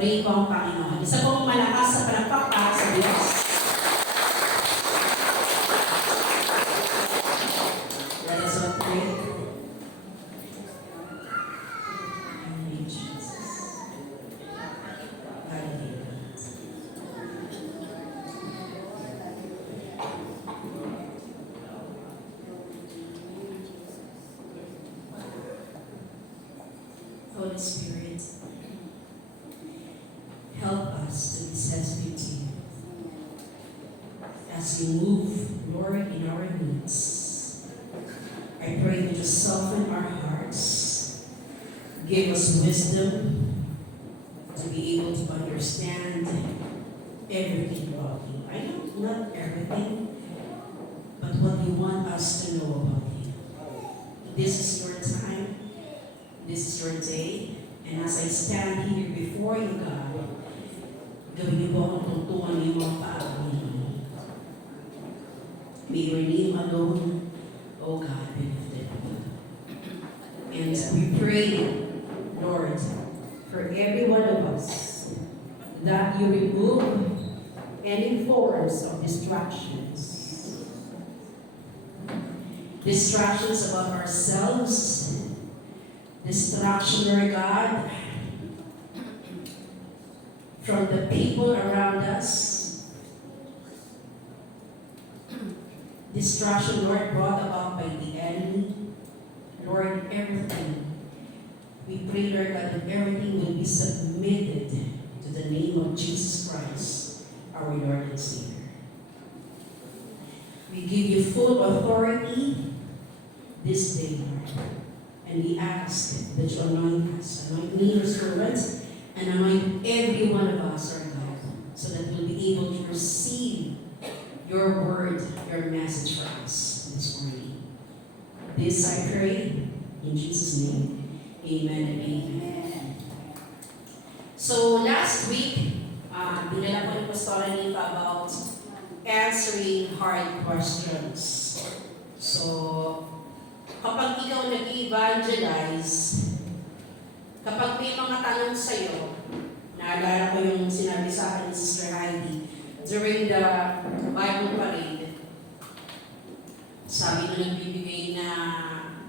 Purihin ko ang Panginoon. Isa pong malakas sa palakpak sa Diyos. Let us all pray. Holy Spirit, help us to be sensitive to you as you move, Lord, in our needs. I pray that you soften our hearts, give us wisdom to be able to understand everything about you. I know not everything, but what you want us to know about you. This is your time. This is your day, and as I stand here before you, God, gawin niyo po akong tungtungan ng mga paamin. May your name alone, O God, be lifted up. And we pray, Lord, for every one of us, that you remove any forms of distractions. Distractions about ourselves, distraction, Lord God, from the people around us. Distraction, Lord, brought about by the enemy. Lord, everything. We pray, Lord God, that everything will be submitted to the name of Jesus Christ, our Lord and Savior. We give you full authority this day, Lord. And we ask that you anoint us, anoint me, your servants, and anoint every one of us, our God, so that we'll be able to receive your word, your message for us this morning. This I pray in Jesus' name. Amen and amen. So last week, dinala ko ni Pastor Nifa about answering hard questions. So, kapag ikaw nag-evangelize, kapag may mga tanong sa'yo, naalala ko yung sinabi sa akin ni Sister Heidi during the Bible parade, sabi na nagbibigay na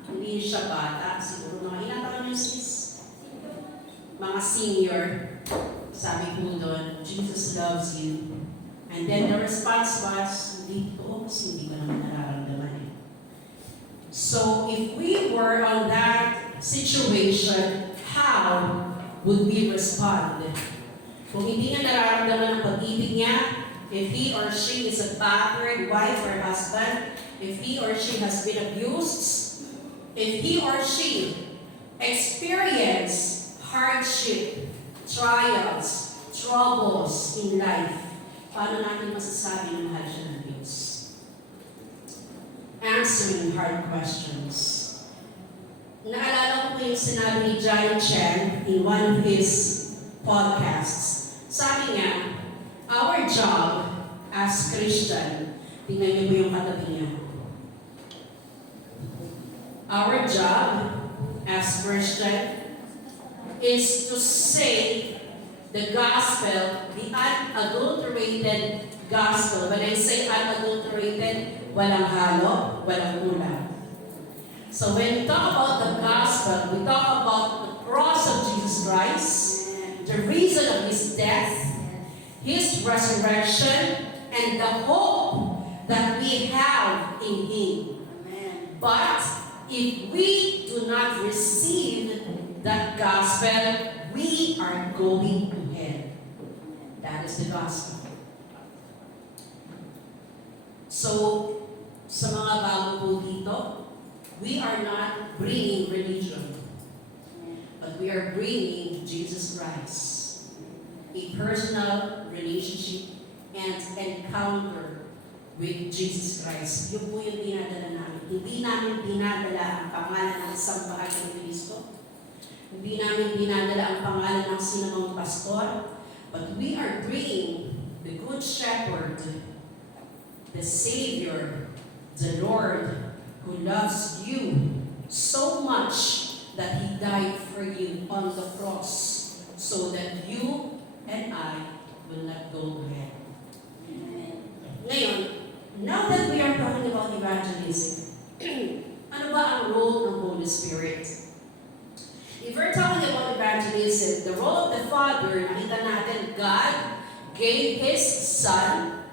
hindi siya bata, siguro mga ilang taon yung sis? Mga senior, sabi po doon, Jesus loves you. And then the response was, hindi ko, kasi hindi ko naman nararamdaman. So, if we were on that situation, how would we respond? Kung hindi niya nararamdaman ang pag-ibig niya, if he or she is a battered wife or husband, if he or she has been abused, if he or she experience hardship, trials, troubles in life, paano natin masasabi na mahal siya ng Diyos? Answering hard questions. Naalala ko po yung sinabi ni John Chen in one of his podcasts. Sabi niya, our job as Christian, tingnan niyo po yung katabi niya. Our job as Christian is to say the gospel, the unadulterated gospel. When I say unadulterated, walang halo, walang kulang. So when we talk about the gospel, we talk about the cross of Jesus Christ, the reason of His death, His resurrection, and the hope that we have in Him. But if we do not receive that gospel, we are going to hell. That is the gospel. So, sa mga bago po dito, we are not bringing religion, but we are bringing Jesus Christ. A personal relationship and encounter with Jesus Christ. Yun po yung dinadala namin. Hindi namin dinadala ang pangalan ng isang bahagi ng Kristo. Hindi namin dinadala ang pangalan ng sinumang pastor. But we are bringing the Good Shepherd, the Savior, the Lord, who loves you so much that He died for you on the cross so that you and I will not go ahead. Ngayon, now that we are talking about evangelism, ano ba ang role ng Holy Spirit? If we're talking about evangelism, the role of the Father, nakita natin, God gave His Son,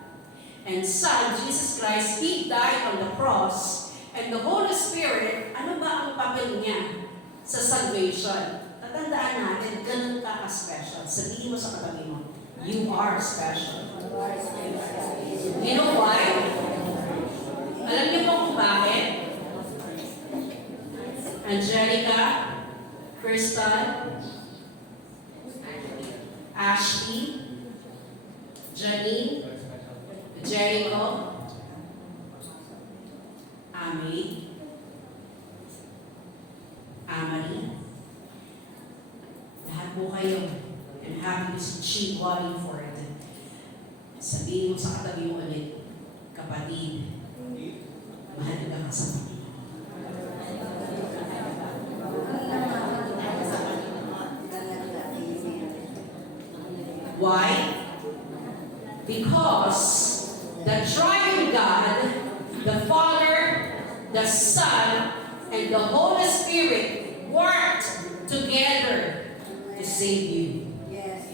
and Son, Jesus Christ, He died on the cross, and the Holy Spirit, ano ba ang papel niya sa salvation? Tatandaan natin, ganun ka ka-special. Sabihin mo sa katabi mo, you are special. You know why? Alam niyo po kung bakit? Angelica, Crystal, Ashley, Janine, Jericho, Ami, Amari, lahat po kayo. I'm happy to see Chief Wallingford. Sabihin mo sa katabi mo ulit, kapatid, mahal ka sa Panginoon. Why? Because the triune God, the Father, the Son, and the Holy Spirit worked together to save you. Yes.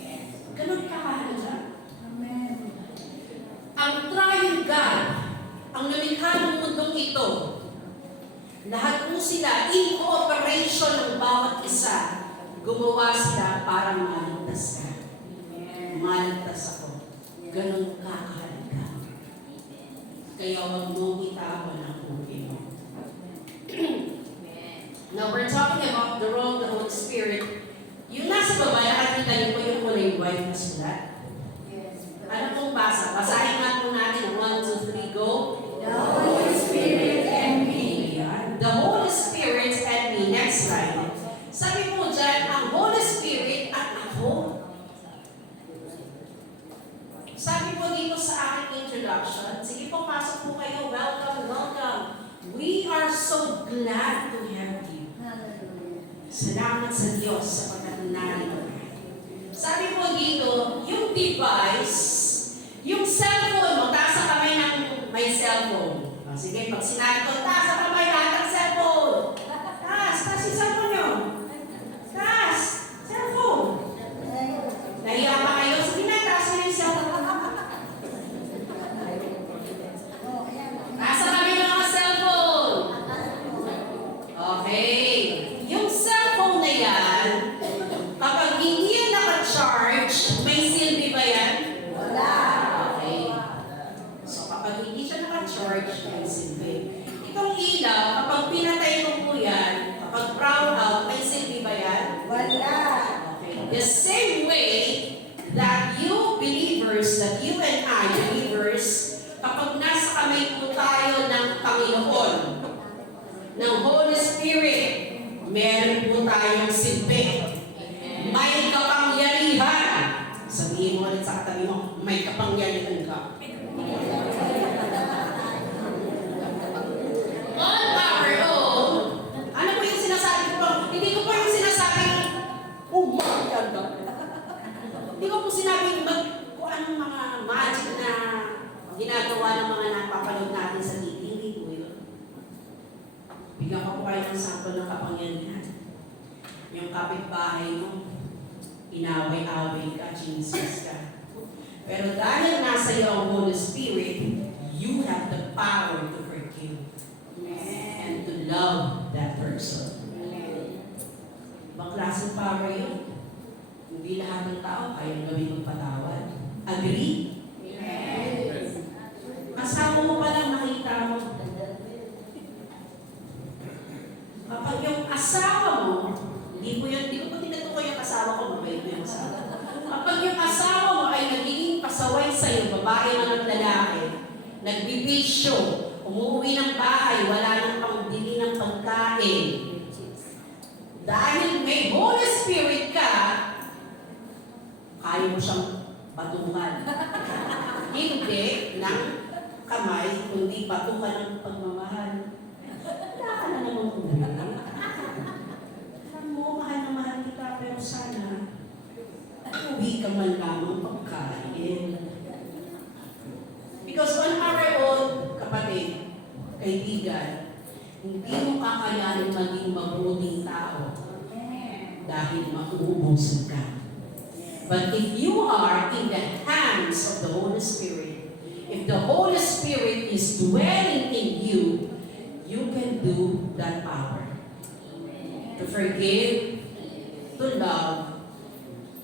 Ganun kahalaga. Amen. Ang triune God, ang lumikha ng mundong ito, lahat po sila, in cooperation ng bawat isa, gumawa sila para maligtas ka. Maligtas ako. Ganun kakahalaga. Kaya huwag mong itawan ang buhay mo. Now, we're talking about the role of the Holy Spirit. Yung nasa baba, nakakita niyo po yung kulay white na sulat. Yes. Ano pong basa? Basahin nga po natin. 1, 2, 3, go. The Holy Spirit and me. Ayan. The Holy Spirit and me. Next slide. Sabi po dyan, ang Holy Spirit at ako. Sabi po dito sa aking introduction, sige po, pasok po kayo. Welcome, welcome. We are so glad to have you. Hallelujah. Salamat sa Diyos sa pagkatunali. Sabi po dito, yung device, yung cellphone mo, taas sa kamay ng may cellphone. Sige, pag sinabi ko, taas sa kamay lahat ng cellphone. Taas yung cellphone nyo. Taas, cellphone. Nahiya pa kayo, sige na, taas mo yung cellphone. Taas sa kamay ng mga cellphone. Okay. Yung cellphone na yan, kapag hindi yan naka-charge, may silbi ba yan? Wala. Okay. So kapag hindi siya naka-charge, may silbi. Itong ilaw, kapag pinatay mo po yan, kapag brown out, may silbi ba yan? Wala. Okay. The same way that you believers, that you and I believers, kapag nasa kamay po tayo ng Panginoon, ng Holy Spirit, meron po tayong silbi. May kapangyarihan. Sabihin mo ulit sa katabi mo, may kapangyarihan ka. On our own, ano po yung sinasabi ko po? Hindi ko po yung sinasabing, umakyag ka. Hindi ko po sinabing kung anong mga magic na ginagawa ng mga napapanood natin sa TV. Hindi po yun. Bigyan ko po kayo ng sample ng kapangyarihan. Yung kapitbahay mo, inaway-away ka, chinismis ka. Pero dahil nasa iyo ang Holy Spirit, you have the power to forgive and to love that person. Ibang klaseng power yun. Hindi lahat ng tao kayang gawin magpatawad. Agree? Asawa mo pa lang makita mo. Kapag yung asawa mo, hindi ko po tinutukoy yung asawa ko, mabait mo yung asawa. Kapag yung asawa mo ay nagiging pasaway sa'yo, babae man ang lalaki, nagbibisyo, umuwi ng bahay, wala nang pangbili ng pagkain. Dahil may Holy Spirit ka, kaya mo siyang batukan. Hindi ng kamay, kundi batukan ng pagmamahal. Wala ka na naman uwi. Alam mo, mahal na mahal kita, pero sana uwi ka man lamang maging mabuting tao Amen. dahil mauubusan ka. But if you are in the hands of the Holy Spirit, if the Holy Spirit is dwelling in you, you can do that power. To forgive, to love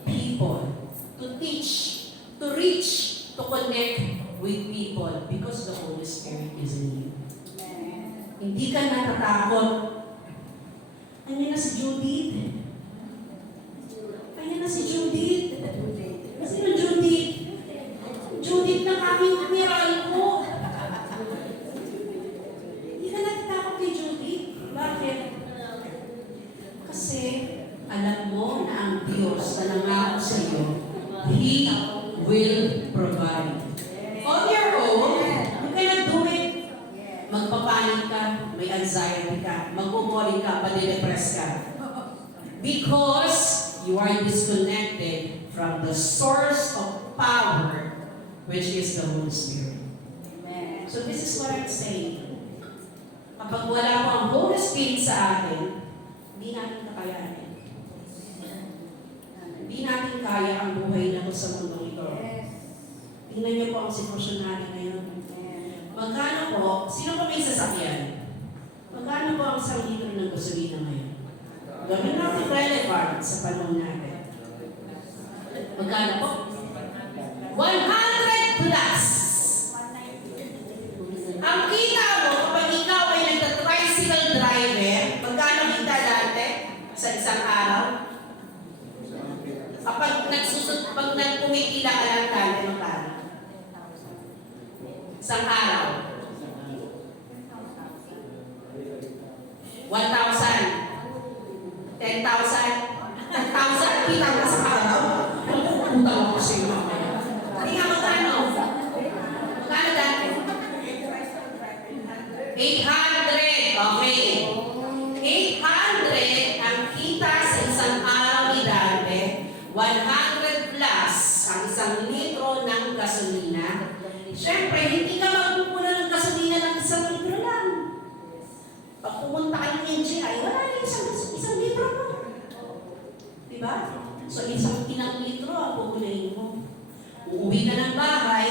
people, to teach, to reach, to connect with people because the Holy Spirit is in you. Amen. Hindi ka natatakot. Ano na si Judith? Kanya na si Judith. Sino Judith? Judith na aming admiral ko. Hindi ka natatakot kay Judith. Bakit? Kasi alam mo na ang Diyos na nangako sa iyo, He will provide. On your own, you cannot do it. Magpapanik ka, may anxiety ka, magmumori ka, madidepress ka. Because you are disconnected from the source of power, which is the Holy Spirit. Amen. So this is what I'm saying. Kapag wala po ang Holy Spirit sa atin, hindi natin kakayanin. Hindi natin kaya ang buhay na to sa mundong ito. Yes. Tingnan niyo po ang sitwasyon natin ngayon. Amen. Magkano po, sino pa may sasakyan? Magkano po ang isang litro ng gasolina ngayon? Gawin natin relevant sa panahon natin. Magkano po? 100 plus! Ang kita mo, kapag ikaw ay nagta-tricycle driver, magkano kita dati sa isang araw? Kapag pag nagpumikila ka lang dati, magkano? Isang araw. 1,000. 10,000. 10,000, kita ka sa araw. Utang ako sa iyo. Hindi nga magkano? Magkano dati? 800. Okay. 800 ang kita sa isang araw ni dati. 100 plus ang isang litro ng gasolina. Siyempre, hindi ka magpupuno ng gasolina ng isang litro lang. Pag pumunta ka ng NGI, wala na isang litro mo. Diba? So, inang litro ang pupunayin mo. Uuwi ka ng bahay,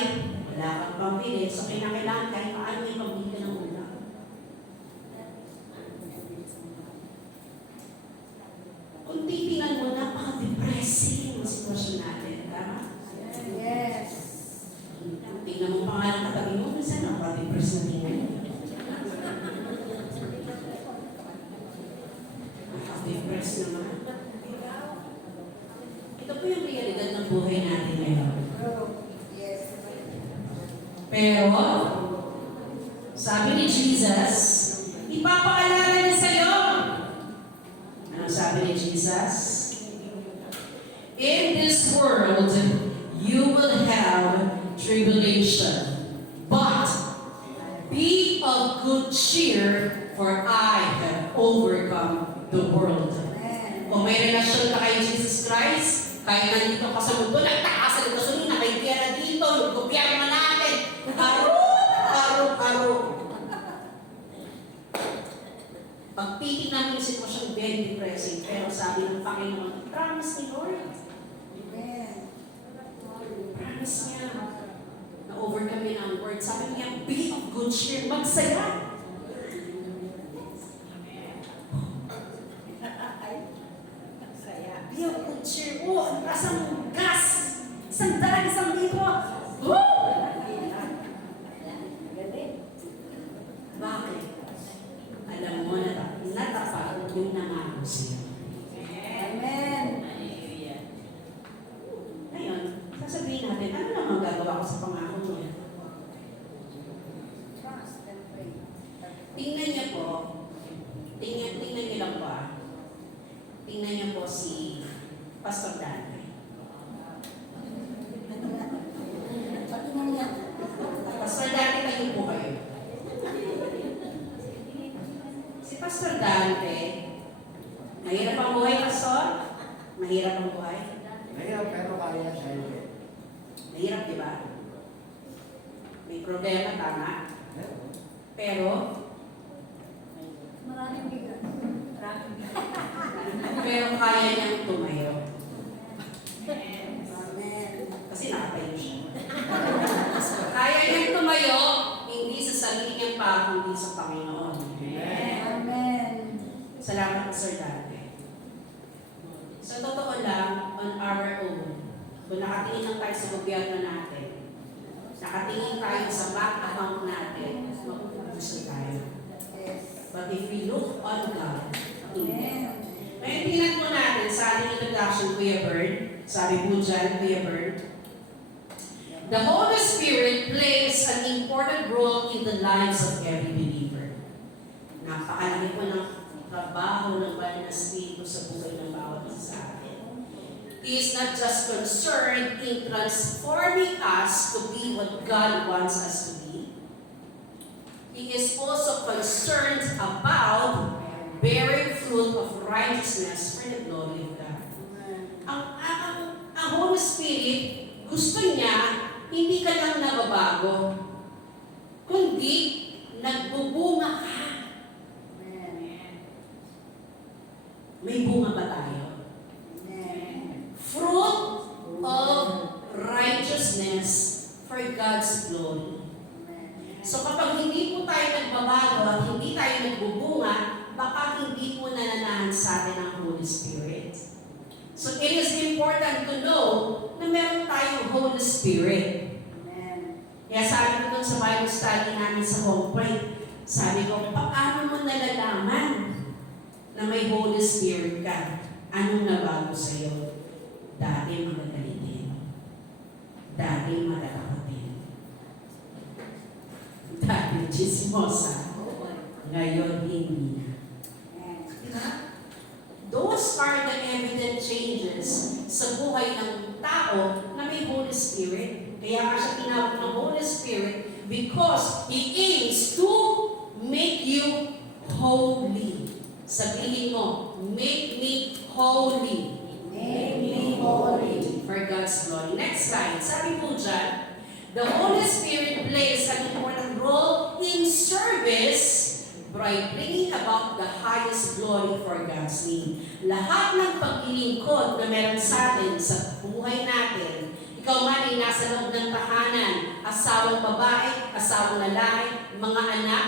wala kang pambili. So, kailangan kahit paano may pambili ka ng ulam. Kung titingnan mo, napaka-depressing ang sitwasyon natin. Tama? Yes. Tingnan mo pangalan katabi mo, minsan napaka-depress na tingnan mo. Napaka-depress naman. Ito po yung realidad ng buhay natin ngayon. Yes. Pero, sabi ni Jesus, ipapaalala niya sa'yo. Ano sabi ni Jesus? In this world, you will have tribulation. But, be of good cheer, for I have overcome the world. Amen. Kung may relasyon ka kay Jesus Christ, kahit nandito ka sa mundo, nagtakas ng gasolina, kay Kera dito, yung gobyerno natin, aro. Pag titignan mo yung sitwasyon, very depressing. Pero sabi ng Panginoon, promise ni Lord. Amen. Promise niya na overcome niya ang word. Sabi niya, be of good cheer, magsaya. Be of good cheer. Oh, ang asang gas. Isang dalag, isang litro. Woo! Bakit? Alam mo na natapat yung nangako siya. Amen. Ngayon, sasabihin natin, ano naman gagawa ko sa pangako niya? Trust and pray. Tingnan niyo po, tingnan niyo lang po Tingnan niyo po si Pastor Dante. Pati nang yan. Pastor Dante, kayo po kayo. Si Pastor Dante, mahirap ang buhay, Pastor? Mahirap ang buhay? Mahirap pero kaya siya yun. Mahirap, di ba? May problema, tama? Pero, Maraming bigat. kaya niyang tumayo. Amen. Kasi nakatayo siya. Kaya niyang tumayo, hindi sa sarili niyang pa, kundi sa Panginoon. Amen. Salamat po, Sir Dante. Sa totoo lang, on our own, kung nakatingin lang tayo sa gobyerno natin, nakatingin tayo sa bank account natin, mapupuso tayo. Yes. But if we look on God, Amen. ngayon tingnan po natin sa ating introduction, Kuya Bird, sabi po dyan, Kuya Bird, the Holy Spirit plays an important role in the lives of every believer. Napakalaki po ng trabaho ng Banal na Espiritu sa buhay ng bawat isa sa atin. He is not just concerned in transforming us to be what God wants us to be. He is also concerned about bearing fruit of righteousness for the glory of God. Ang Holy Spirit, gusto niya, hindi ka lang nababago, kundi nagbubunga ka. May bunga ba tayo? Amen. Fruit of righteousness for God's glory. So kapag hindi po tayo nagbabago at hindi tayo nagbubunga, baka hindi po nananahan sa atin ang Holy Spirit. So it is important to know na meron tayong Holy Spirit. Amen. Kaya sabi ko dun sa Bible study namin sa Home Point, sabi ko, paano mo nalalaman na may Holy Spirit ka? Anong nabago sa'yo? Dati magagalitin. Dati matatakotin. Dati chismosa. Ngayon hindi na. Diba? Those are the evident changes sa buhay ng tao na may Holy Spirit. Kaya nga siya tinawag ng Holy Spirit because He aims to make you holy. Sabihin mo, make me holy. Make me holy. For God's glory. Next slide. Sabi po dyan, the Holy Spirit plays an important role in service by bringing about the highest glory for God's name. Lahat ng paglilingkod na meron sa atin sa buhay natin, ikaw man ay nasa loob ng tahanan, asawang babae, asawang lalaki, mga anak,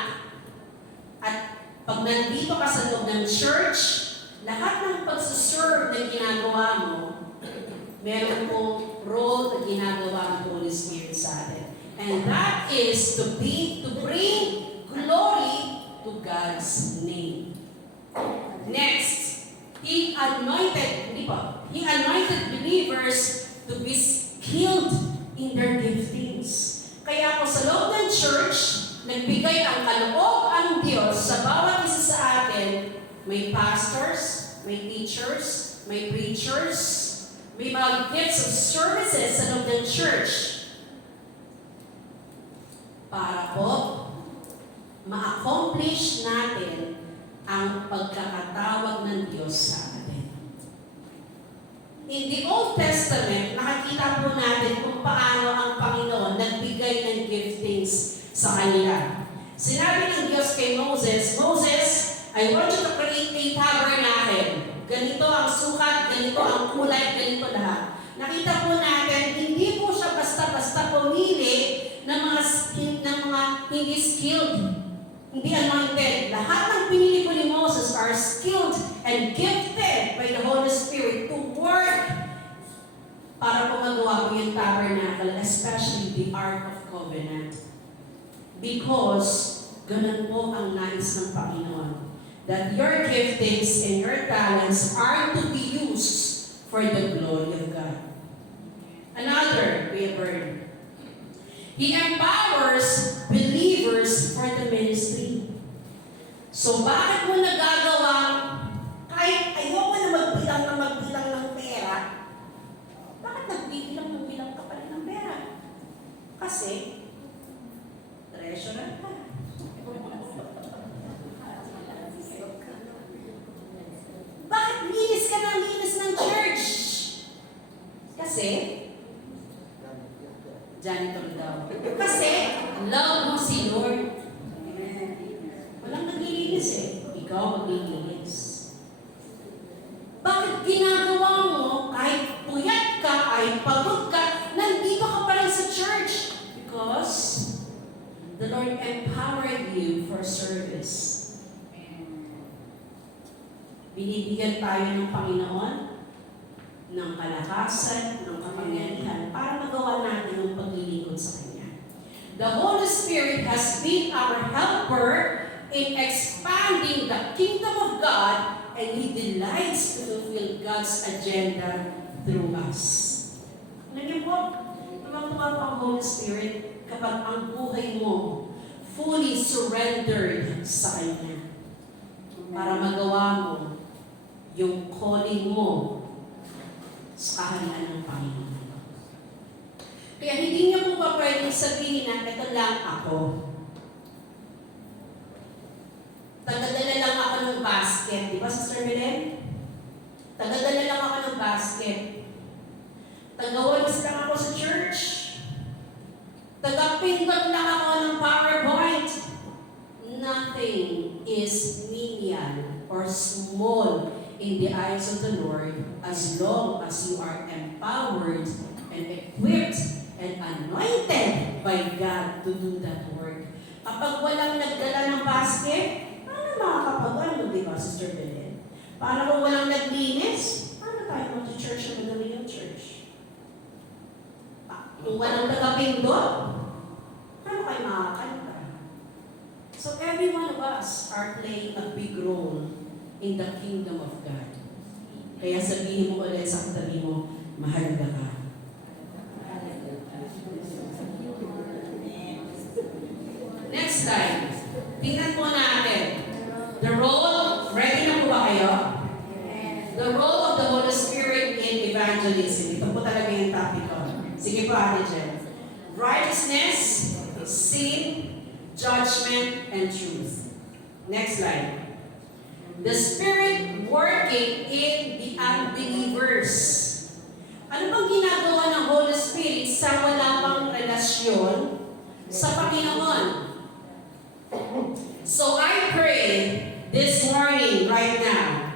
at pag nandito ka sa loob ng church, lahat ng pagsuserve na ginagawa mo, meron pong role na ginagawa ng Holy Spirit sa atin. And that is to bring glory to God's name. Next, He anointed believers to be skilled in their giftings. Kaya po sa loob ng church, nagbigay ang kaloob ang Diyos sa bawat isa sa atin. May pastors, may teachers, may preachers, may mga gifts of services sa loob ng church. Para po, ma-accomplish natin ang pagkakatawag ng Diyos sa atin. In the Old Testament, nakikita po natin kung paano ang Panginoon nagbigay ng giftings sa kanila. Sinabi ng Diyos kay Moses, Moses, I want you to create a tabernacle. Ganito ang sukat, ganito ang kulay, ganito lahat. Nakita po natin, hindi po siya basta-basta pumili ng mga hindi skilled, hindi anointed. Lahat ng pinili po ni Moses are skilled and gifted by the Holy Spirit to work para po magawa po yung tabernacle, especially the Ark of Covenant. Because ganun po ang nais ng Panginoon. That your giftings and your talents are to be used for the glory of God. Another word. He empowers believers for the ministry. So bakit mo nagagawa kahit ayoko na magbilang ng pera, bakit nagbilang ka pa rin ng pera? Kasi treasurer ka. Bakit linis ka ng church? Kasi janitor daw. Kasi love mo si Lord. Walang naglilinis eh. Ikaw maglilinis. Bakit for service. Binibigyan tayo ng Panginoon ng kalakasan, ng kapangyarihan para magawa natin ang paglilingkod sa Kanya. The Holy Spirit has been our helper in expanding the kingdom of God, and He delights to fulfill God's agenda through us. Alam niyo po, tumatawa po ang Holy Spirit kapag ang buhay mo fully surrendered sa Kanya para magawa mo yung calling mo sa kaharian ng Panginoon. Kaya hindi niyo po ba pwedeng sabihin na ito lang ako. Tagadala lang ako ng basket. Di ba, Sister Belen? Tagadala lang ako ng basket. Tagawalis lang ako sa church. Tagapindot lang ako ng PowerPoint. Nothing is menial or small in the eyes of the Lord as long as you are empowered and equipped and anointed by God to do that work. Kapag walang nagdala ng basket, paano makakapag-ano, di ba, Sister Belen? Paano kung walang naglinis? Paano tayo mag-church na madali yung church? Kung walang tagapindot, paano kayo makakanta? So every one of us are playing a big role in the kingdom of God. Kaya sabihin mo ulit sa katabi mo, mahalaga ka. Next slide. Tingnan po natin. The role, ready na po ba kayo? The role of the Holy Spirit in evangelism. Ito po talaga yung topic ko. Sige po, Ate Jen. Righteousness, sin, judgment, and truth. Next slide. The Spirit working in the unbelievers. Ano bang ginagawa ng Holy Spirit sa wala pang relasyon sa Panginoon? So I pray this morning, right now,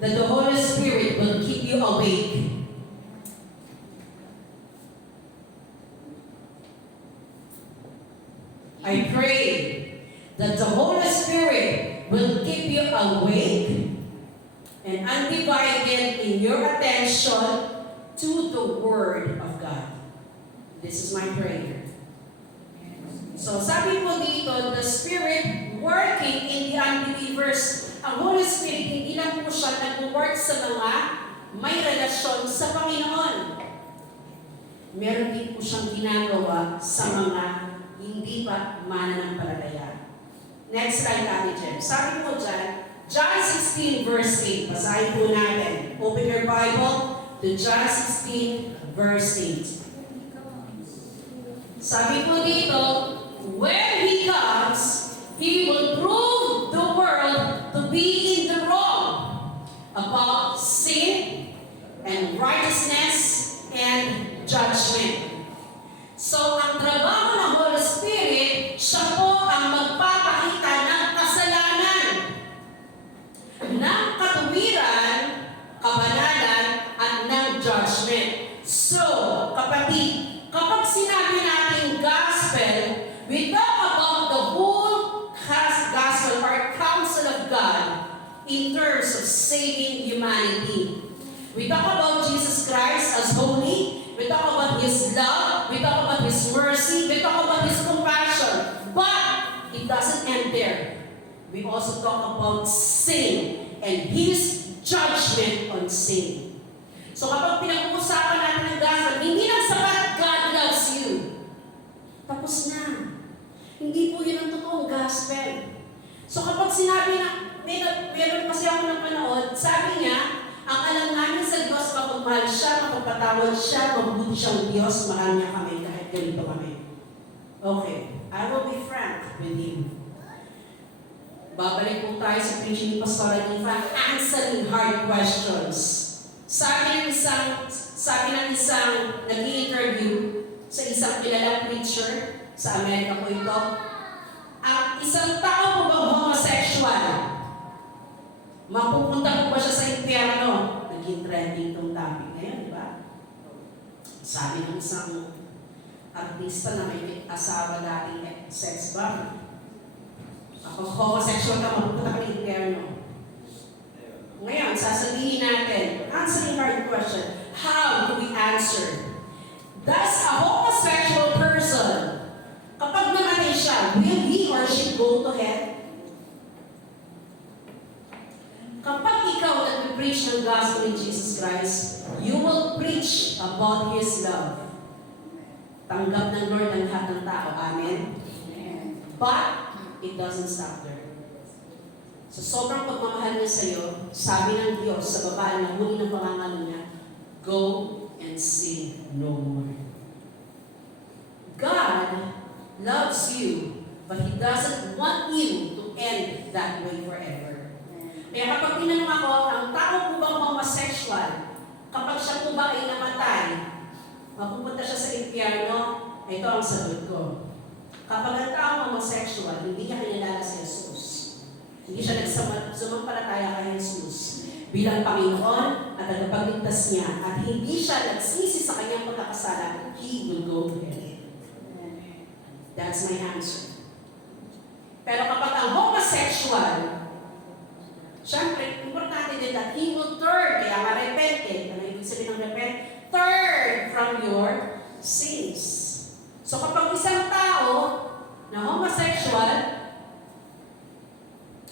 that the Holy Spirit will keep you awake. I pray that the Holy Spirit will keep you awake and undivided in your attention to the Word of God. This is my prayer. So sabi po dito, the Spirit working in the unbelievers. Ang Holy Spirit, hindi lang po siya nag-work sa mga may relasyon sa Panginoon. Meron din po siyang ginagawa sa mga hindi pa mananampalataya. Next slide, Ate Jem. Sabi po dyan, John 16 verse 8. Basahin po natin. Open your Bible to John 16 verse 8. Sabi po dito, when He comes, He will prove the world to be in the wrong about sin and righteousness and judgment. So, ang trabaho ng Holy Spirit, siya po ang magpapakita ng kasalanan, ng katuwiran, kabanalan, at ng judgment. So, kapatid, kapag sinabi natin gospel, we talk about the whole gospel or counsel of God in terms of saving humanity. We talk about Jesus Christ as holy. We talk about His love. We talk about His mercy. We talk about His compassion. But it doesn't end there. We also talk about sin and His judgment on sin. So kapag pinag-uusapan natin ng gospel, hindi lang sapat God loves you. Tapos na. Hindi po yun ang totoong gospel. So kapag sinabi na, meron kasi ako ng panood, sabi niya, ang alam namin sa Diyos, mapagmahal siya, mapagpatawad siya, mabuti siyang Diyos, mahal niya kami kahit ganito kami. Okay, I will be frank with you. Babalik po tayo sa preaching ni Pastor Anifa, answering hard questions. Sabi ng isang nag-i-interview sa isang kilalang preacher, sa Amerika po ito, ang isang tao po bang homosexual? Mapupunta po ba siya sa impyerno? Naging trending itong topic ngayon, di ba? Sabi ng isang artista na may asawa dating sex bomb. Ako homosexual ka, mapupunta ka ng impyerno. Ngayon, sasabihin natin, answering hard question, how do we answer? Does a homosexual person, kapag namatay siya, will he or she go to hell? Kapag ikaw nag-preach ng gospel in Jesus Christ, you will preach about His love. Tanggap ng Lord ang lahat ng tao. Amen? But, it doesn't stop there. So, sobrang pagmamahal niya sa'yo, sabi ng Diyos sa babae na huli ng pangangalo niya, go and sin no more. God loves you, but He doesn't want you to end that way forever. Kaya kapag tinanong ako, ang tao po bang homosexual, kapag siya po ba ay namatay, mapupunta siya sa impyerno, ito ang sagot ko. Kapag ang tao homosexual, hindi niya kinilala si Jesus. Hindi siya nagsumampalataya kay Jesus bilang Panginoon at tagapagligtas niya at hindi siya nagsisi sa kanyang pagkakasala, he will go to hell. That's my answer. Pero kapag ang homosexual, syempre, importante din that he will turn, kaya ma-repente, ano ibig sabihin ng repent? Turn from your sins. So kapag isang tao na homosexual,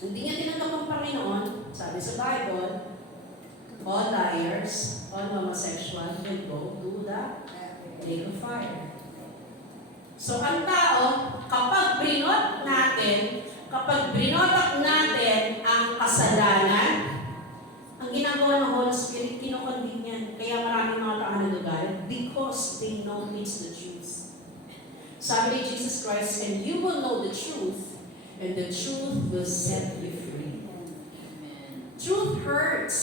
hindi niya tinanggap ang Panginoon, sabi sa Bible, all liars, all homosexual will go to the lake of fire. So ang tao, kapag brinot natin ang kasalanan, ang ginagawa ng Holy Spirit, kinukondit niyan. Kaya maraming mga tao nagagalit because they know it's the truth. Sabi ni Jesus Christ, and you will know the truth, and the truth will set you free. Truth hurts.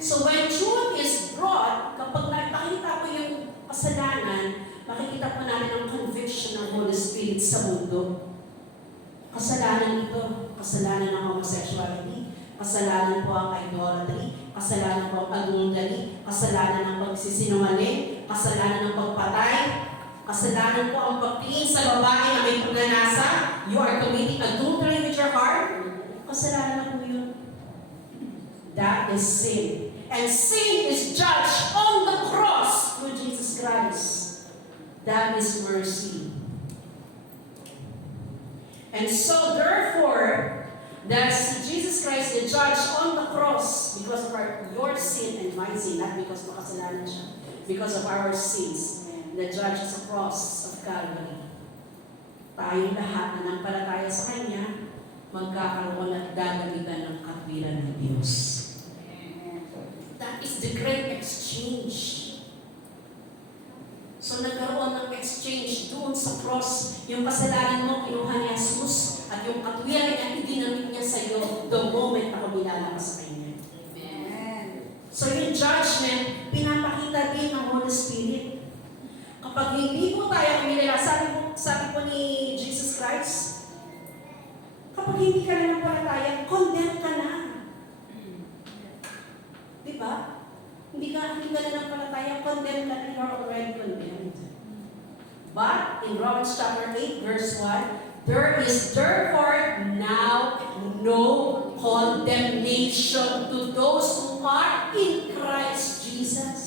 So when truth is brought, kapag nakita po yung kasalanan, makikita po namin ang conviction ng Holy Spirit sa mundo. Kasalanan ito, kasalanan ng homosexuality, kasalanan po ang idolatry, kasalanan po ang adultery, kasalanan ng pagsisinungaling, kasalanan ng pagpatay, kasalanan po ang pagtingin sa babae na may pagnanasa, you are committing adultery with your heart, kasalanan po yun. That is sin. And sin is judged on the cross through Jesus Christ. That is mercy. And so therefore, that's Jesus Christ the judge on the cross because of your sin and my sin, not because makasalanan siya, because of our sins. The judge sa cross of Calvary. Tayong lahat na nampalataya sa Kanya, magkakaroon at gagamitan ng katwiran ng Diyos. That is the great exchange. So nagkaroon ng exchange doon sa cross. Yung kasalanan mo, kinuha ni Jesus, at yung katwiran niya, idinamit niya sa iyo the moment na kumilala ka sa Kanya. So yung judgment, pinapakita din ng Holy Spirit. Kapag hindi po tayo kumilala, sabi po ni Jesus Christ, kapag hindi ka na nampalataya, condemn ka na. Di ba? Hindi ka na nampalataya, condemn ka na, you are already condemned. But, in Romans chapter 8, verse 1, there is therefore now no condemnation to those who are in Christ Jesus.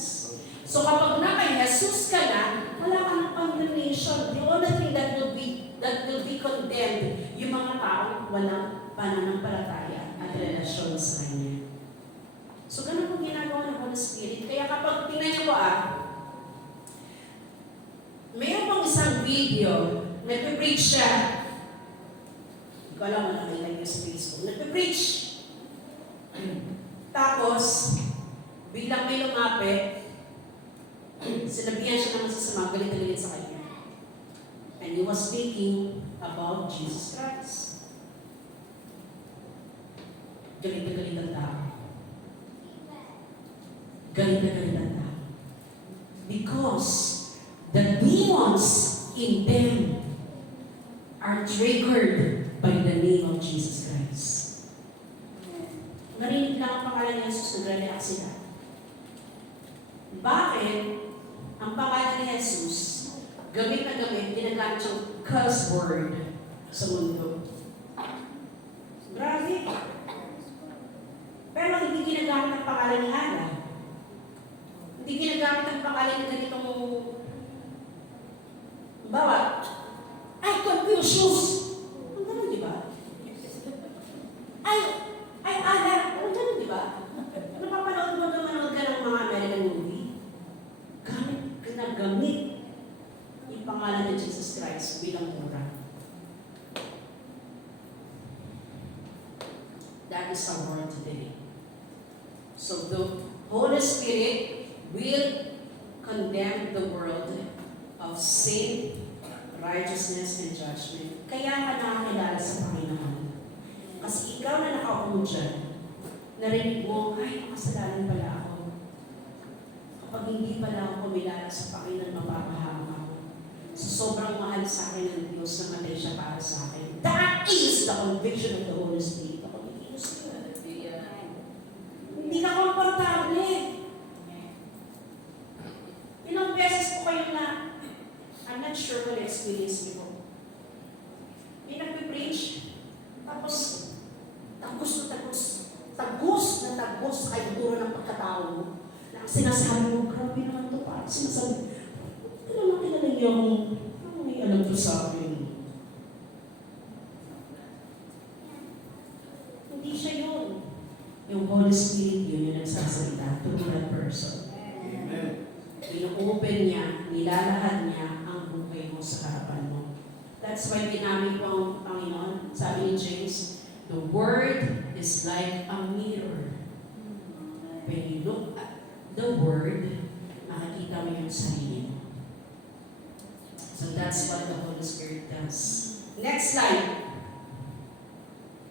So kapag na kay Jesus ka na, wala ka ng condemnation. The only thing that will be condemned, yung mga taong walang pananampalataya at relasyon sa Kanya. So ganun po ginagawa ng Holy Spirit. Kaya kapag tingnan niyo mayroon pong isang video, nagpe-preach siya. Hindi ko alam mo nakita niyo sa Facebook. Nagpe-preach. Tapos, biglang may lumapit, sinabihan siya ng masasama, galit na galit sa Kanya. And he was speaking about Jesus Christ. Galit na galit ang tao. Galit na galit ang tao. Because the demons in them are triggered by the name of Jesus Christ. Narinig lang ang pangalan ni Jesus, nagre-react sila. Bakit ang pangalan ni Jesus, gamit na gamit, ginagamit yung curse word sa mundo? ang pangalan ni Ana. Hindi ginagamit ang pangalan ng ganitong bawa. Ay, Confucius! Ang ganun, di ba? Ay, Ana! Ang ganun, di ba? Napapanood mo naman ka ng mga American movie? Ginagamit yung pangalan ng Jesus Christ bilang mura. That is our world today. So the Holy Spirit will condemn the world of sin, righteousness, and judgment. Kaya ka nakakilala sa Panginoon. Kasi ikaw na nakaupo dyan, narinig mo, ay, makasalanan pala ako. Kapag hindi pala ako kumilala sa Panginoon, mapapahamak ako. So sobrang mahal sa akin ng Diyos na matay siya para sa akin. That is the conviction of the Holy Spirit. Hindi ka komportable. Ilang beses po kayo na, I'm not sure what experience niyo po. May nagpipreach, tapos, tagos kayo duro ng pagkatao mo. Na sinasabi mo, grabe naman ito pa. Sinasabi, ano naman kilala niyo ano may alam ko sa akin? Hindi siya yun. Yung Holy Spirit, yun yung nagsasalita to that person. Amen. Ino-open niya, nilalahad niya ang buhay mo sa harapan mo. That's why ginamit ko ang Panginoon. Sabi ni James, the Word is like a mirror. When you look at the Word, makikita mo yung sarili mo. So that's what the Holy Spirit does. Next slide.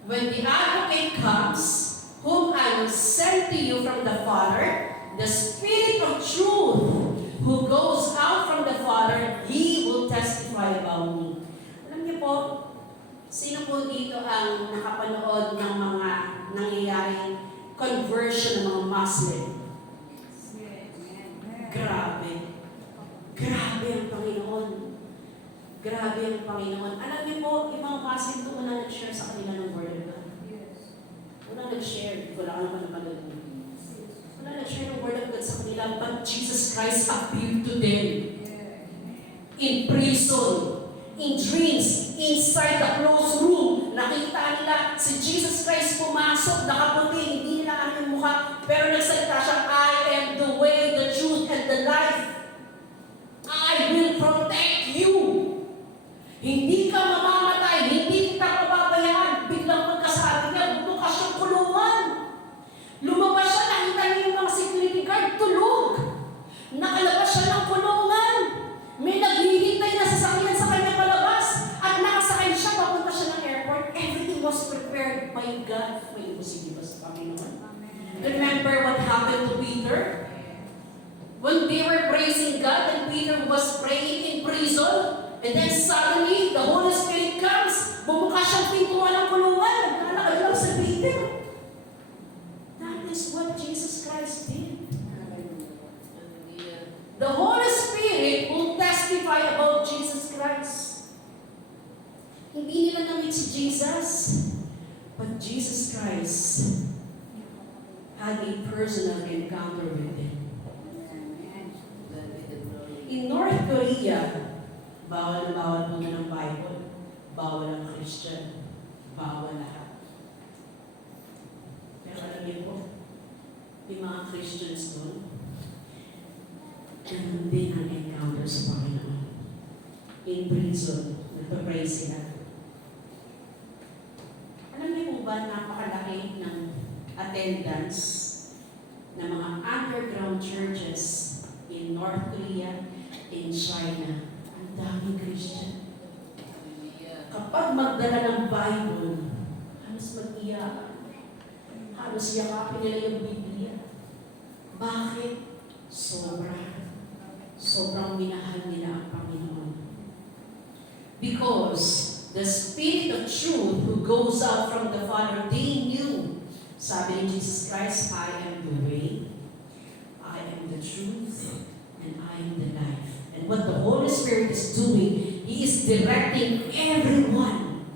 When the Advocate comes, whom I will send to you from the Father, the Spirit of truth, who goes out from the Father, He will testify about me. Alam niyo po, sino po dito ang nakapanood ng mga nangyayaring conversion ng mga Muslim? Grabe. Grabe ang Panginoon. Grabe ang Panginoon. Alam niyo po, yung mga Muslim doon na nag-share sa kanila ng Word of God. Wala nag-share, wala naman naman. Wala nag-share ng Word of God sa kanila, but Jesus Christ appeared to them. In prison, in dreams, inside the closed room, nakita nila si Jesus Christ pumasok, nakaputi, hindi nila ano yung mukha, pero nagsalita siya, I am the way, the truth, and the life. I will protect you. Hindi ka mamamatay, hindi kita pababayaan. Biglang magkasabi niya, bukas yung kulungan. Lumabas siya, nakita niya yung mga security guard, tulog. Nakalabas siya ng kulungan. May naghihintay na sasakyan sa kanya palabas. At nakasakay siya, papunta siya ng airport. Everything was prepared by God. May imposible ba sa Panginoon? Remember what happened to Peter? When they were praising God and Peter was praying in prison, and then suddenly, the Holy Spirit comes. Bumukas siyang pintuan ng kulungan. Nalakad sa Peter. That is what Jesus Christ did. The Holy Spirit will testify about Jesus Christ. Hindi nila na-meet si Jesus, but Jesus Christ had a personal encounter with him. In North Korea, bawal na bawal po ng Bible, bawal ang Christian, bawal lahat. Pero alam niyo po, yung mga Christians doon, ganun din ang encounter sa Panginoon. In prison, nagpa-pray sila. Alam niyo po ba, napakalaki ng attendance ng mga underground churches in North Korea, in China. Ang daming Christian. Kapag magdala ng Bible, halos mag-iyakan. Halos yakapin nila yung Biblia. Bakit? Sobrang minahal nila ang Panginoon. Because the Spirit of truth who goes out from the Father, they knew. Sabi ni Jesus Christ, I am the way, I am the truth, and I am the life. And what the Holy Spirit is doing, He is directing everyone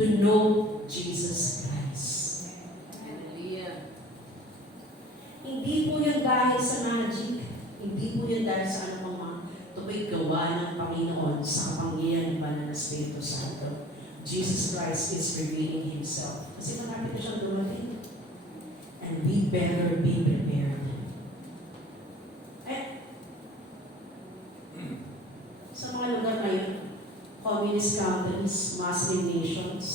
to know Jesus Christ. Hallelujah. Hindi po yun dahil sa magic. Hindi po yun dahil sa anumang mga tubig gawa ng Panginoon sa kapangyarihan ng Banal na Espiritu Santo. Jesus Christ is revealing Himself. Kasi malapit na siyang dumating. And we better be prepared. Sa mga lugar ngayon, communist countries, Muslim nations,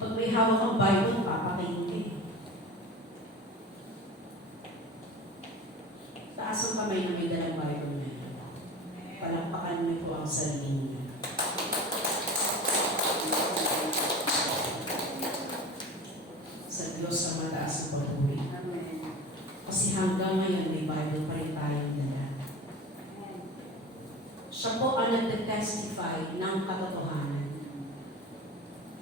pag may hawak ang Bible, papakain ka. Taas ang kamay na may dalang Bible na yun. Palakpakan mo po ang sarili niyo. Sa Diyos ang mataas ang papuri. Amen. Kasi hanggang ngayon may Bible pa rin tayong dala. Siya po ang nagte-testify ng katotohanan.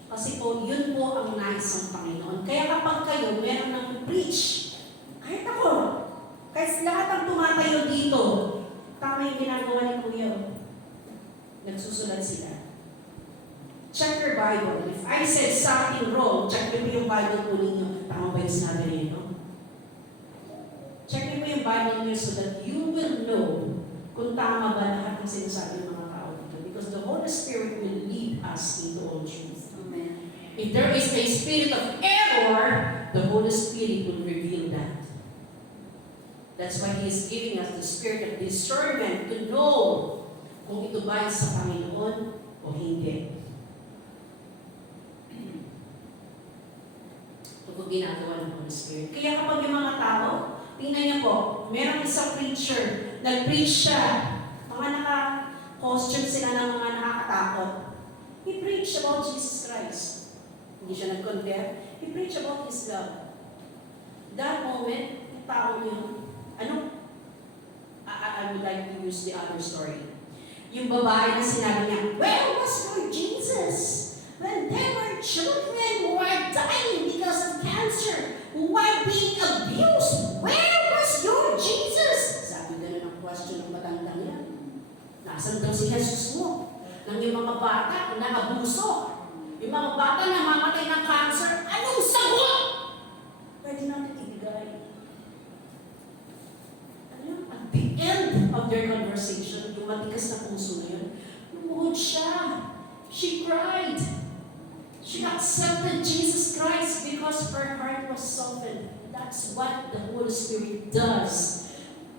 Kasi po, yun po ang nais ng Panginoon. Kaya kapag kayo meron ng preach, kahit ako, kahit lahat ang tumatayo dito, tama yung ginagawa ni Kuya. Nagsusulat sila. Check your Bible. If I said something wrong, check mo yung Bible po ninyo. Tama ba yung sinabi ninyo? Check mo yung Bible niyo so that you will know kung tama ba lahat ng sinasabi ng mga tao dito. Because the Holy Spirit will lead us into all truth. Amen. If there is a spirit of error, the Holy Spirit will reveal that. That's why He is giving us the spirit of discernment to know kung ito ba ay sa Panginoon o hindi. Ito po ginagawa ng Holy Spirit. Kaya kapag yung mga tao, tingnan niyo po, merong isang preacher, nag-preach siya, mga naka-costume sila ng mga nakakatakot. He preached about Jesus Christ. Hindi siya nag-convert. He preached about His love. That moment, yung tao niyo, I would like to use the other story. Yung babae na sinabi niya, where was your Jesus? When there were children who were dying because of cancer, who were being abused, where was your Jesus? Sabi ganun ang question ng matandang yan. Nasaan daw si Jesus mo? Nang yung mga bata na abuso, yung mga bata na mamatay ng cancer, anong sagot? Pwede natin ibigay. At the end of their conversation, yung matigas na puso na yun, lumuhod siya. She cried. She accepted Jesus Christ because her heart was softened. That's what the Holy Spirit does.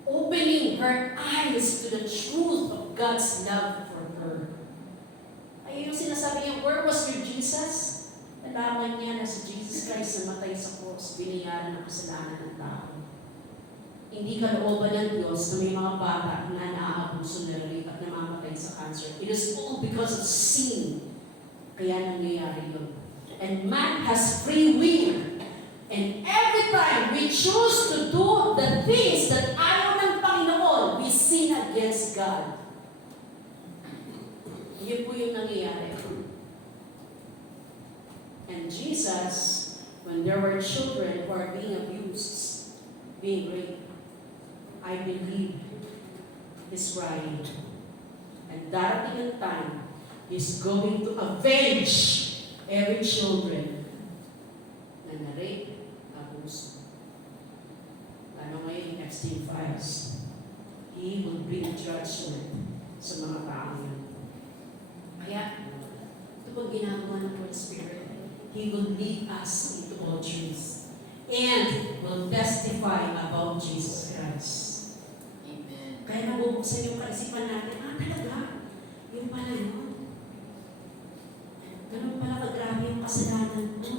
Opening her eyes to the truth of God's love for her. Ay yung sinasabi niya, where was your Jesus? Nalaman niya na si Jesus Christ na matay sa cross, binayaran ang kasalanan ng tao. Hindi kalooban ng Diyos na may mga bata na naaabuso na rin at namamatay sa cancer. It is all because of sin. Kaya nangyayari yun. And man has free will. And every time we choose to do the things that ayaw ng Panginoon, we sin against God. Yun po yung nangyayari. And Jesus, when there were children who are being abused, being raped, I believe He's crying. And darating ang time, He's going to avenge every children na na-rape, abuso. Ano ngayon, Epstein Files, He will bring judgment sa mga tao yun. Kaya, ito pag ginagawa ng Holy Spirit, He will lead us into all truth and will testify about Jesus Christ. Amen. Kaya nabubuksan yung kaisipan natin, talaga, yung pala yun. Ganun pala kagrabe yung kasalanan ko.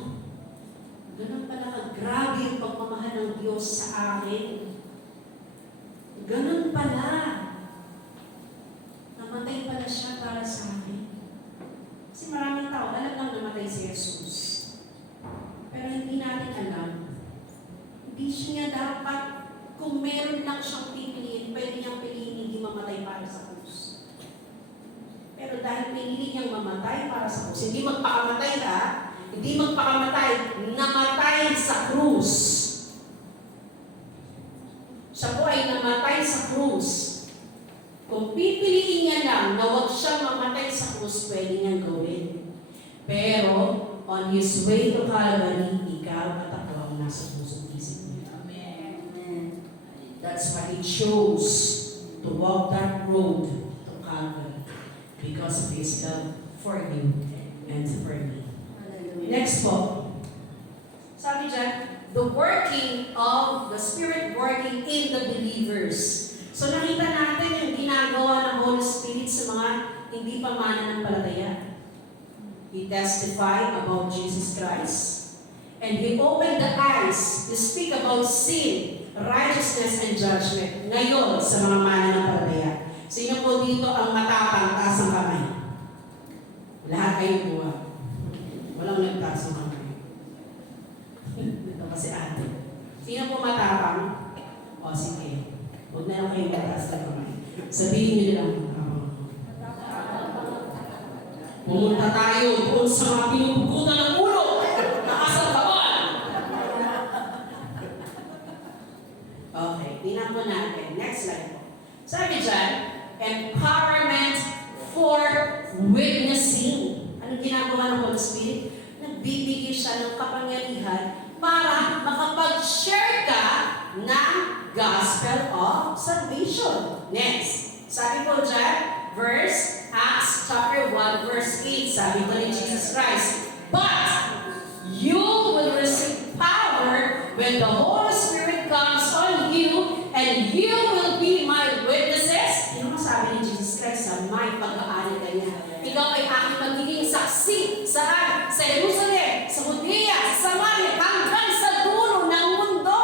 Ganun pala kagrabe yung pagmamahal ng Diyos sa akin. Ganun pala. Namatay pala siya para sa akin. Kasi maraming tao, alam lang namatay si Jesus. Pero hindi natin alam. Hindi siya dapat, kung meron lang siyang pipiliin, pwede niyang piliin hindi mamatay para sa krus. Pero dahil pinili niyang mamatay para sa krus, hindi magpakamatay ka, hindi magpakamatay, namatay sa krus. Siya po ay namatay sa krus. Kung pipiliin niya lang na huwag siyang mamatay sa krus, pwede niyang gawin. Pero, on His way to Calvary, ikaw at ako ang nasa pusong isip niya. Amen. That's why He chose to walk that road to Calvary because of His love for you and for me. Hallelujah. Next po. Sabi dyan, the working of the Spirit working in the believers. So nakita natin yung ginagawa ng Holy Spirit sa mga hindi pa mananampalataya. He testified about Jesus Christ. And He opened the eyes to speak about sin, righteousness, and judgment. Ngayon, sa mga mananampalataya. Sino po dito ang matapang, taas ang kamay? Lahat kayo buwa. Walang nagtaas ang kamay. Ito kasi ate. Sino po matapang? O sige. Huwag na lang kayo mataas ang kamay. Sabihin niyo lang. Pumunta tayo doon sa mga pinupugutan ng ulo. Taas ang kamay. Okay. Tingnan po natin. Next slide po. Sabi dyan, empowerment for witnessing. Anong ginagawa ng Holy Spirit? Nagbibigay siya ng kapangyarihan para makapag-share ka ng gospel of salvation. Next. Sabi ko dyan, verse Acts chapter 1 verse 8. Sabi ko ni Jesus Christ, but you will receive power when the Holy Spirit comes on you, and you will be my witnesses. Ano masabi ni Jesus Christ sa may pag-aari kanya? Ikaw ay aking magiging saksi saan? Sa Jerusalem, sa Judea, sa Samaria, hanggang sa dulo ng mundo.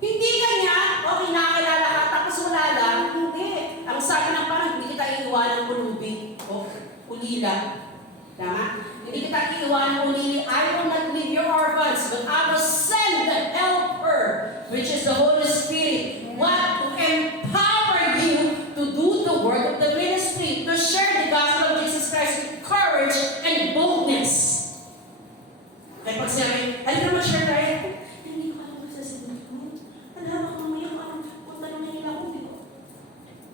Hindi kanya, o kinakilala ka, tapos wala lang. Hindi. Ang sabi ng parang, hindi kita iiwanan kulubing o ulila. Tama? Hindi kita iiwanan ulili. I will not leave your orphans, but I will send the helper, which is the Holy Spirit. What? To empower you to do the work of the ministry, to share the gospel of Jesus Christ with courage and boldness. Kaya pag sinabi, alam naman share tayo, hindi ko alam kung sasabihin ko. Alam ako mamaya kung tanongin nila kung di ko.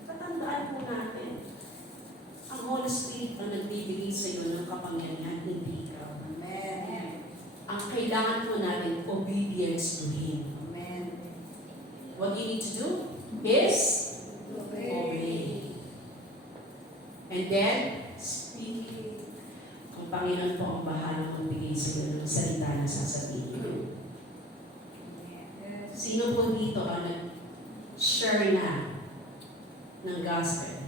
Tatandaan po natin, ang Holy Spirit ang nagbibigay sa iyo ng kapangyarihan, hindi ikaw. Amen. Ang kailangan po natin, obedience to Him. Amen. What you need to do is obey. And then, speak. Ang Panginoon po ang bahala magbigay sa iyo ng salita na sasabihin. Sino po dito ang nag-share na ng gospel?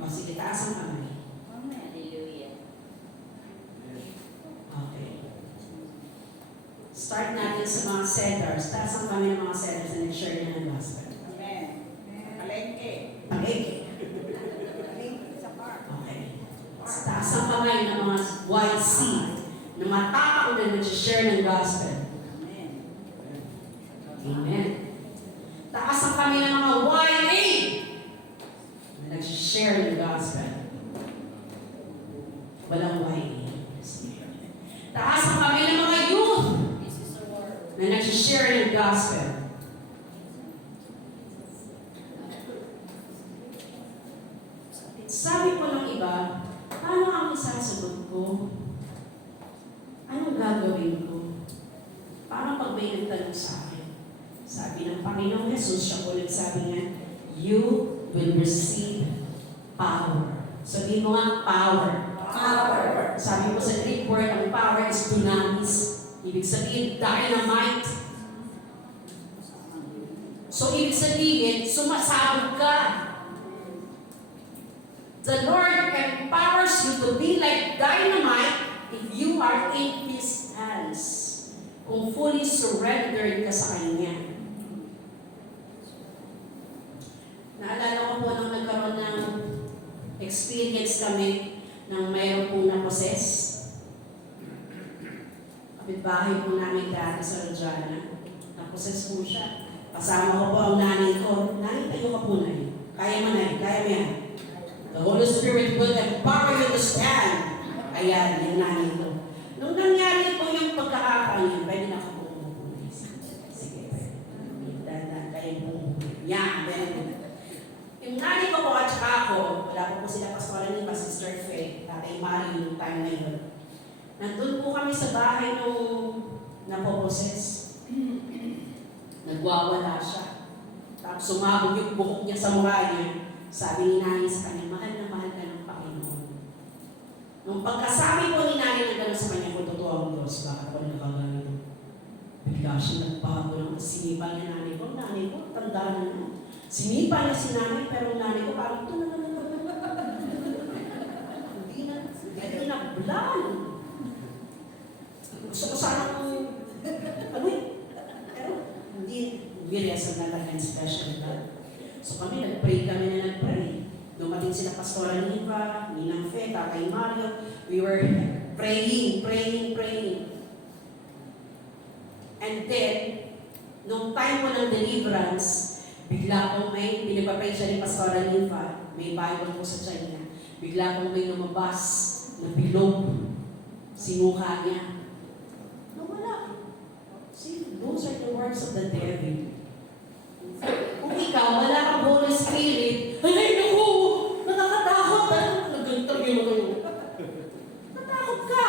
O sige, taas ang kamay. Hallelujah. Okay. Start natin sa mga setters. Taas ang kamay ng mga setters na nag-share na ng gospel. Amen. Palengke. Palengke. Palengke sa park. Okay. Taas ang kamay ng mga YC na matapang na nag-share ng gospel. Amen. Amen. Taas ang kamay ng mga YA na nag-share ng gospel. Walang YA. Taas ang kamay ng mga youth This is the word. na nag-share ng gospel. Sabi ko ng iba, paano ang isasagot ko? Anong gagawin ko? Parang pag may nagtanong sa akin, sabi ng Panginoong Jesus, siya po nagsabi niya, you will receive power. Sabihin mo nga, power. Power. Sabi ko sa Greek word, ang power is dunamis. Ibig sabihin, dynamite. So, ibig sabihin, sumasabog ka. The Lord empowers you to be like dynamite if you are in His hands. Kung fully surrendered ka sa Kanya. Naalala ko po nung nagkaroon ng experience kami ng mayroon po na-possess. Kapitbahay po namin dati sa Rojana. Na-possess po siya. Kasama ko po ang nanay ko. Nanay, tayo ka po na. Kaya mo na, kaya mo yan. The Holy Spirit will empower you to stand. Ayan, yung nanay ko. Nung nangyari po yung pagkakakain, pwede na ako pumupulis. Sige, dahan kayo pumupulis. Yan, then, yung nanay ko po at saka ako, wala po sila pastoran ni Sister Faye, Tatay Mari, yung time na yun. Nandun po kami sa bahay nung napoposes. Nagwawala siya. Tapos sumabog yung buhok niya sa mukha niya. Sabi ni nanay sa kanya, mahal na mahal ka ng Panginoon. Nung pagkasabi po ni nanay na gano'n sa kanya, kung totoo ang Diyos, bakit ako nagkagano? Bigla siya nagbago ng sinipa niya nanay ko. Nanay ko, tandaan na na. Sinipa niya si nanay, pero nanay ko parang ito na. Hindi na bulan. Gusto ko sana pero hindi reason na lang and special blood. So kami, nag-pray kami na nag-pray. Dumating sila Pastora Niva, Ninang Fe, Tatay Mario. We were praying. And then, nung time mo ng deliverance, bigla kong may, pinipapray siya ni Pastora Niva, may Bible po sa tiyan niya. Bigla kong may lumabas na bilog, sinuha niya. Nawala. See, those are the words of the devil. Kung ikaw, wala kang Holy Spirit, ay, naku, nakakatakot. Nag-interview mo kayo. Natakot ka.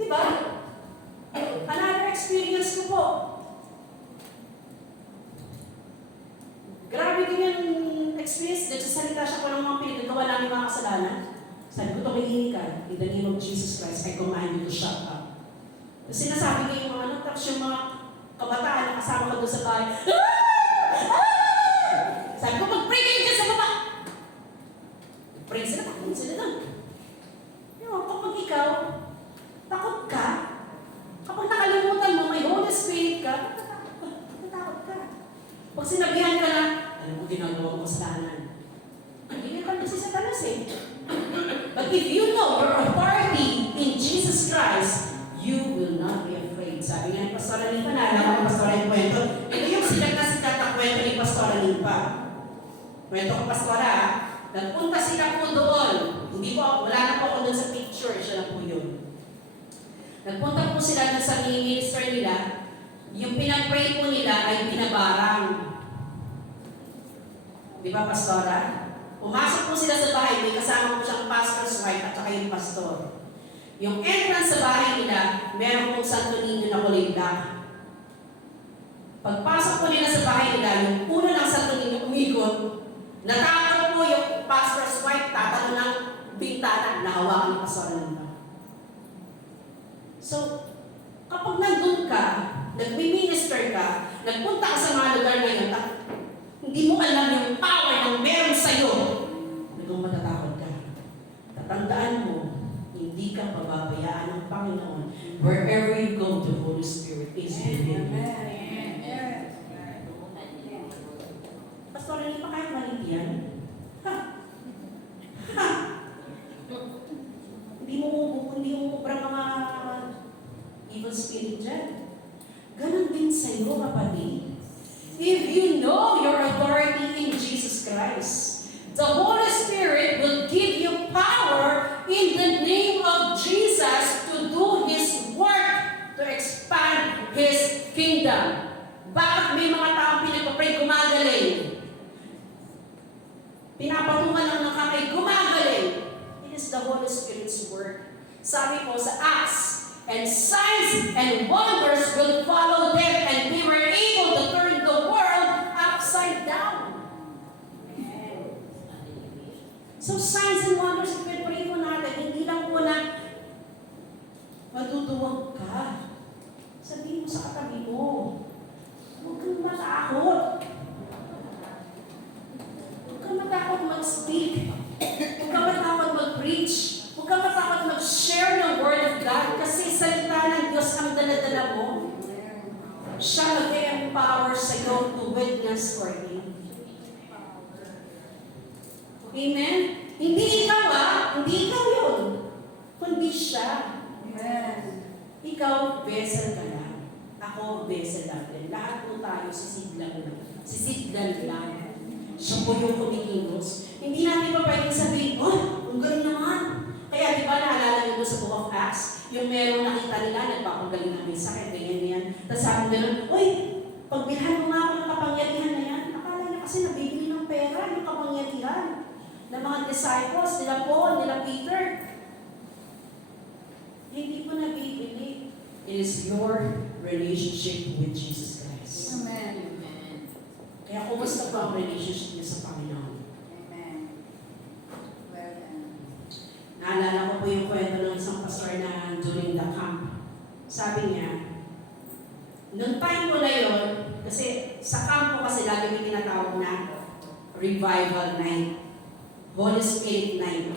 Diba? Another experience ko po. Grabe din yung experience. Nagsasalita siya po ng mga pinagagawa namin mga kasalanan. Sabi ko, tumingin ka. In the name of Jesus Christ, I command you to shut up. Sinasabi ko yung mga ano, tapos yung mga kabataan na kasama ko doon sa bahay. Sabi ko, mag-pray kayo dyan sa baba. Pray sila, takot sila doon. Kapag ikaw, takot ka, kapag nakalimutan mo, may Holy Spirit ka, natakot ka. Pag sinabihan ka na, alam mo, ginagawa mo kasalanan. Hindi ka kasi Satanas eh. But if you know your authority in Jesus Christ, you will not be afraid. Sabi nga ni Pastora Nipa, naalala ko Pastora yung kwento. Ito yung sikat na kwento ni Pastora Nipa. Kwento ko Pastora, nagpunta sila po doon. Hindi po, wala na po ako doon sa picture, siya na po yun. Nagpunta po sila doon sa minister nila. Yung pinag-pray po nila ay binabarang. Di ba, Pastora? Pumasok po sila sa bahay, may kasama po siyang pastor's wife at saka yung pastor. Yung entrance sa bahay nila, meron pong Santo Niño na kulay black. Pagpasok po nila sa bahay nila, yung puno ng Santo Niño umikot, natakot po yung pastor's wife, tatalo ng bintana, nahawakan ng pastora nila. So, kapag nandun ka, nagmi-minister ka, nagpunta ka sa mga lugar na yun, at hindi mo alam yung power ng meron sa'yo, naging matatakot ka. Tatandaan mo, hindi ka pababayaan ng Panginoon. Wherever you go, the Holy Spirit is with you. Pastor, hindi pa kahit maliit yan? Hindi mo mga evil spirit dyan. Ganon din sa'yo, kapatid. If you know your authority in Jesus Christ, the Holy Spirit will give you power in the name of Jesus to do His work, to expand His kingdom. Bakit may mga taong pinagpapray gumagaling? Pinapatungan lang ng kamay, gumagaling. It is the Holy Spirit's work. Sabi po sa Acts, and signs and wonders will follow them, and they were able to turn the world upside down. So signs and wonders, ipipray po natin, hindi lang po na matutuwag ka. Sabihin mo sa katabi mo, huwag kang matakot. Huwag kang matakot mag-speak. Huwag kang matakot mag-preach. Huwag kang matakot mag-share ng Word of God kasi salita ng Diyos ang daladala mo. Siya mag-empower sa iyo to witness for Him. Amen? Hindi ikaw hindi ikaw yun. Kundi siya. Ikaw, vessel ka lang. Ako, vessel lang din. Lahat po tayo, sisidlan lang. Sisidlan lang. Siya po yung kumikilos. Hindi natin pa pwedeng sabihin, oh, ang galing naman. Kaya di ba naalala niyo doon sa Book of Acts, yung merong nakita nila, nagpapagaling na may sakit, ganyan. Tapos sabi nila, uy, pagbilhan mo nga ako ng kapangyarihan na yan. Akala niya kasi nabibili ng pera, yung kapangyarihan ng mga disciples, nila Paul, nila Peter. Hindi po nabibili. It is your relationship with Jesus Christ. Christ. Amen. Amen. Kaya kumusta po ang relationship niyo sa Panginoon? Amen. Well done. Naalala ko po yung kwento ng isang pastor na during the camp. Sabi niya, nung time ko na yun, kasi sa camp ko kasi lagi may tinatawag na revival night, Holy Spirit night.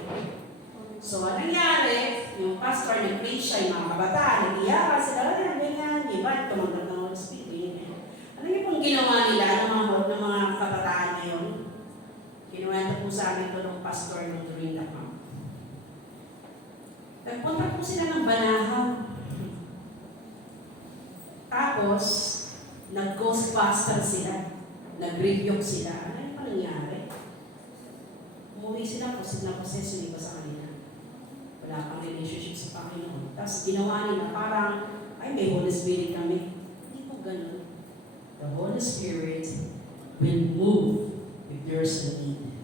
So, ang nangyari, yung pastor nag-preach siya, yung mga kabataan, nag-iyakan sila, ganyan, iba, tumanggap ng Holy Spirit, ganyan. Ano yung pong ginawa nila ng mga kabataan na yun? Kinuwento po sa amin ito ng pastor ng during the camp. Nagpunta po sila ng Banahaw. Tapos, nag-ghostbuster sila. Nag-rebuke sila. Ano yung nangyari? Umuwi sila, na-possess yung iba sa kanila. Wala pang relationship sa Panginoon. Tapos ginawa nila parang, ay may Holy Spirit kami. Hindi po ganun. The Holy Spirit will move if there's a need.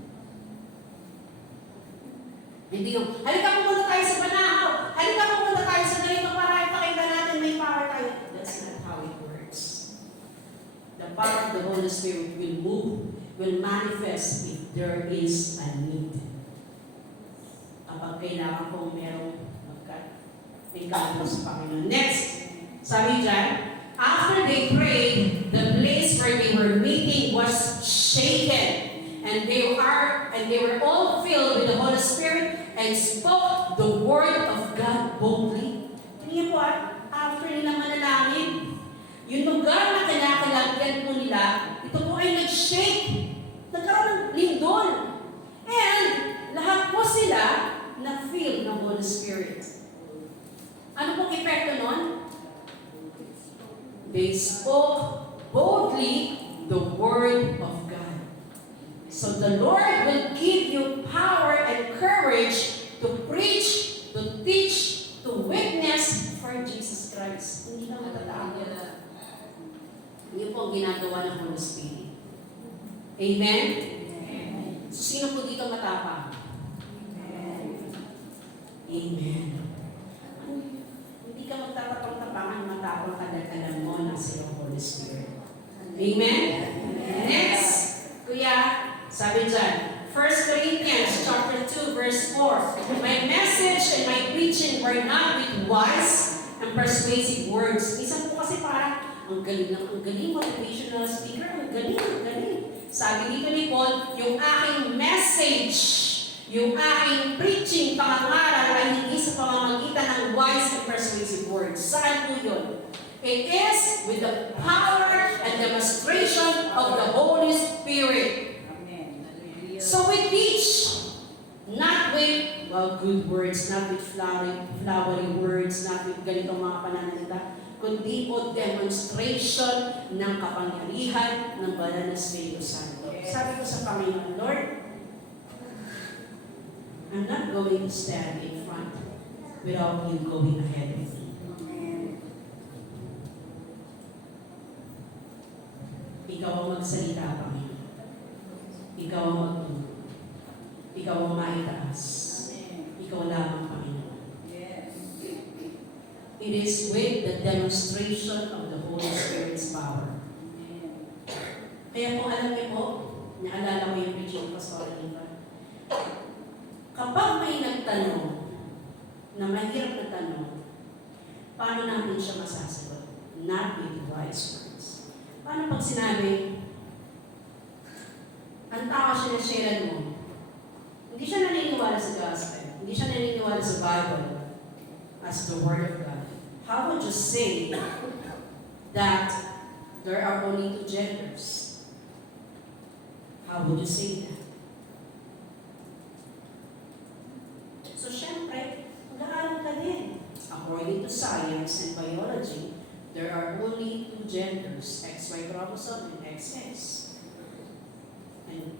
Hindi yung, halika pumunta tayo sa Banahaw. Halika pumunta tayo sa ganito para ipakita natin may power tayo. That's not how it works. The power of the Holy Spirit will move, will manifest if there is a need. Kapag kailangan kong merong magka-encounter sa Panginoon. Next, sabi dyan, after they prayed, the place where they were meeting was shaken. And they were all filled with the Holy Spirit and spoke the word of God boldly. Tingnan po after nilang manalangin, yung lugar na kinakalagyan po nila, ito po ay nag-shake. Nagkaroon ng lindol. And lahat po sila na-feel ng Holy Spirit. Ano pong epekto nun? They spoke boldly the word of God. So the Lord will give you power and courage to preach, to teach, to witness for Jesus Christ. Hindi na matatawag. Yun po ang ginagawa ng Holy Spirit. Amen? Amen. So, sino po dito matapang? Amen. Hindi ka magtatapang-tapangan, matapang ka dahil alam mo na silang Holy Spirit. Amen? Next, Kuya, sabi dyan, 1 Corinthians chapter 2, verse 4. My message and my preaching were not with wise and persuasive words. Minsan po kasi parang, ang galing, motivational speaker, ang galing. Sabi dito ni Paul, yung aking message, yung aking preaching, pangangaral ay hindi sa pamamagitan ng wise and persuasive words. Saan po yun? It is with the power and demonstration of the Holy Spirit. Amen. So we teach, not with good words, not with flowery words, not with ganitong mga pananalita, kundi po demonstration ng kapangyarihan ng Banal na Espiritu Santo. Sabi ko sa Panginoon, Lord, I'm not going to stand in front without you going ahead of me. Amen. Ikaw ang magsalita, Panginoon. Ikaw ang magturo. Ikaw ang maitaas. Amen. Ikaw lamang, Panginoon. Yes. It is with the demonstration of the Holy Spirit's power. Amen. Kaya kung alam niyo po, naalala ko yung preaching ko sa Oliva. Kapag may nagtanong, na mahirap na tanong, paano natin siya masasagot? Not with wise words. Paano pag sinabi, ang tao sinasharean mo, hindi siya naniniwala sa gospel, hindi siya naniniwala sa Bible as the Word of God. How would you say that there are only two genders? How would you say that? So, syempre, mag-aaral ka din. According to science and biology, there are only two genders, XY chromosome and XX. And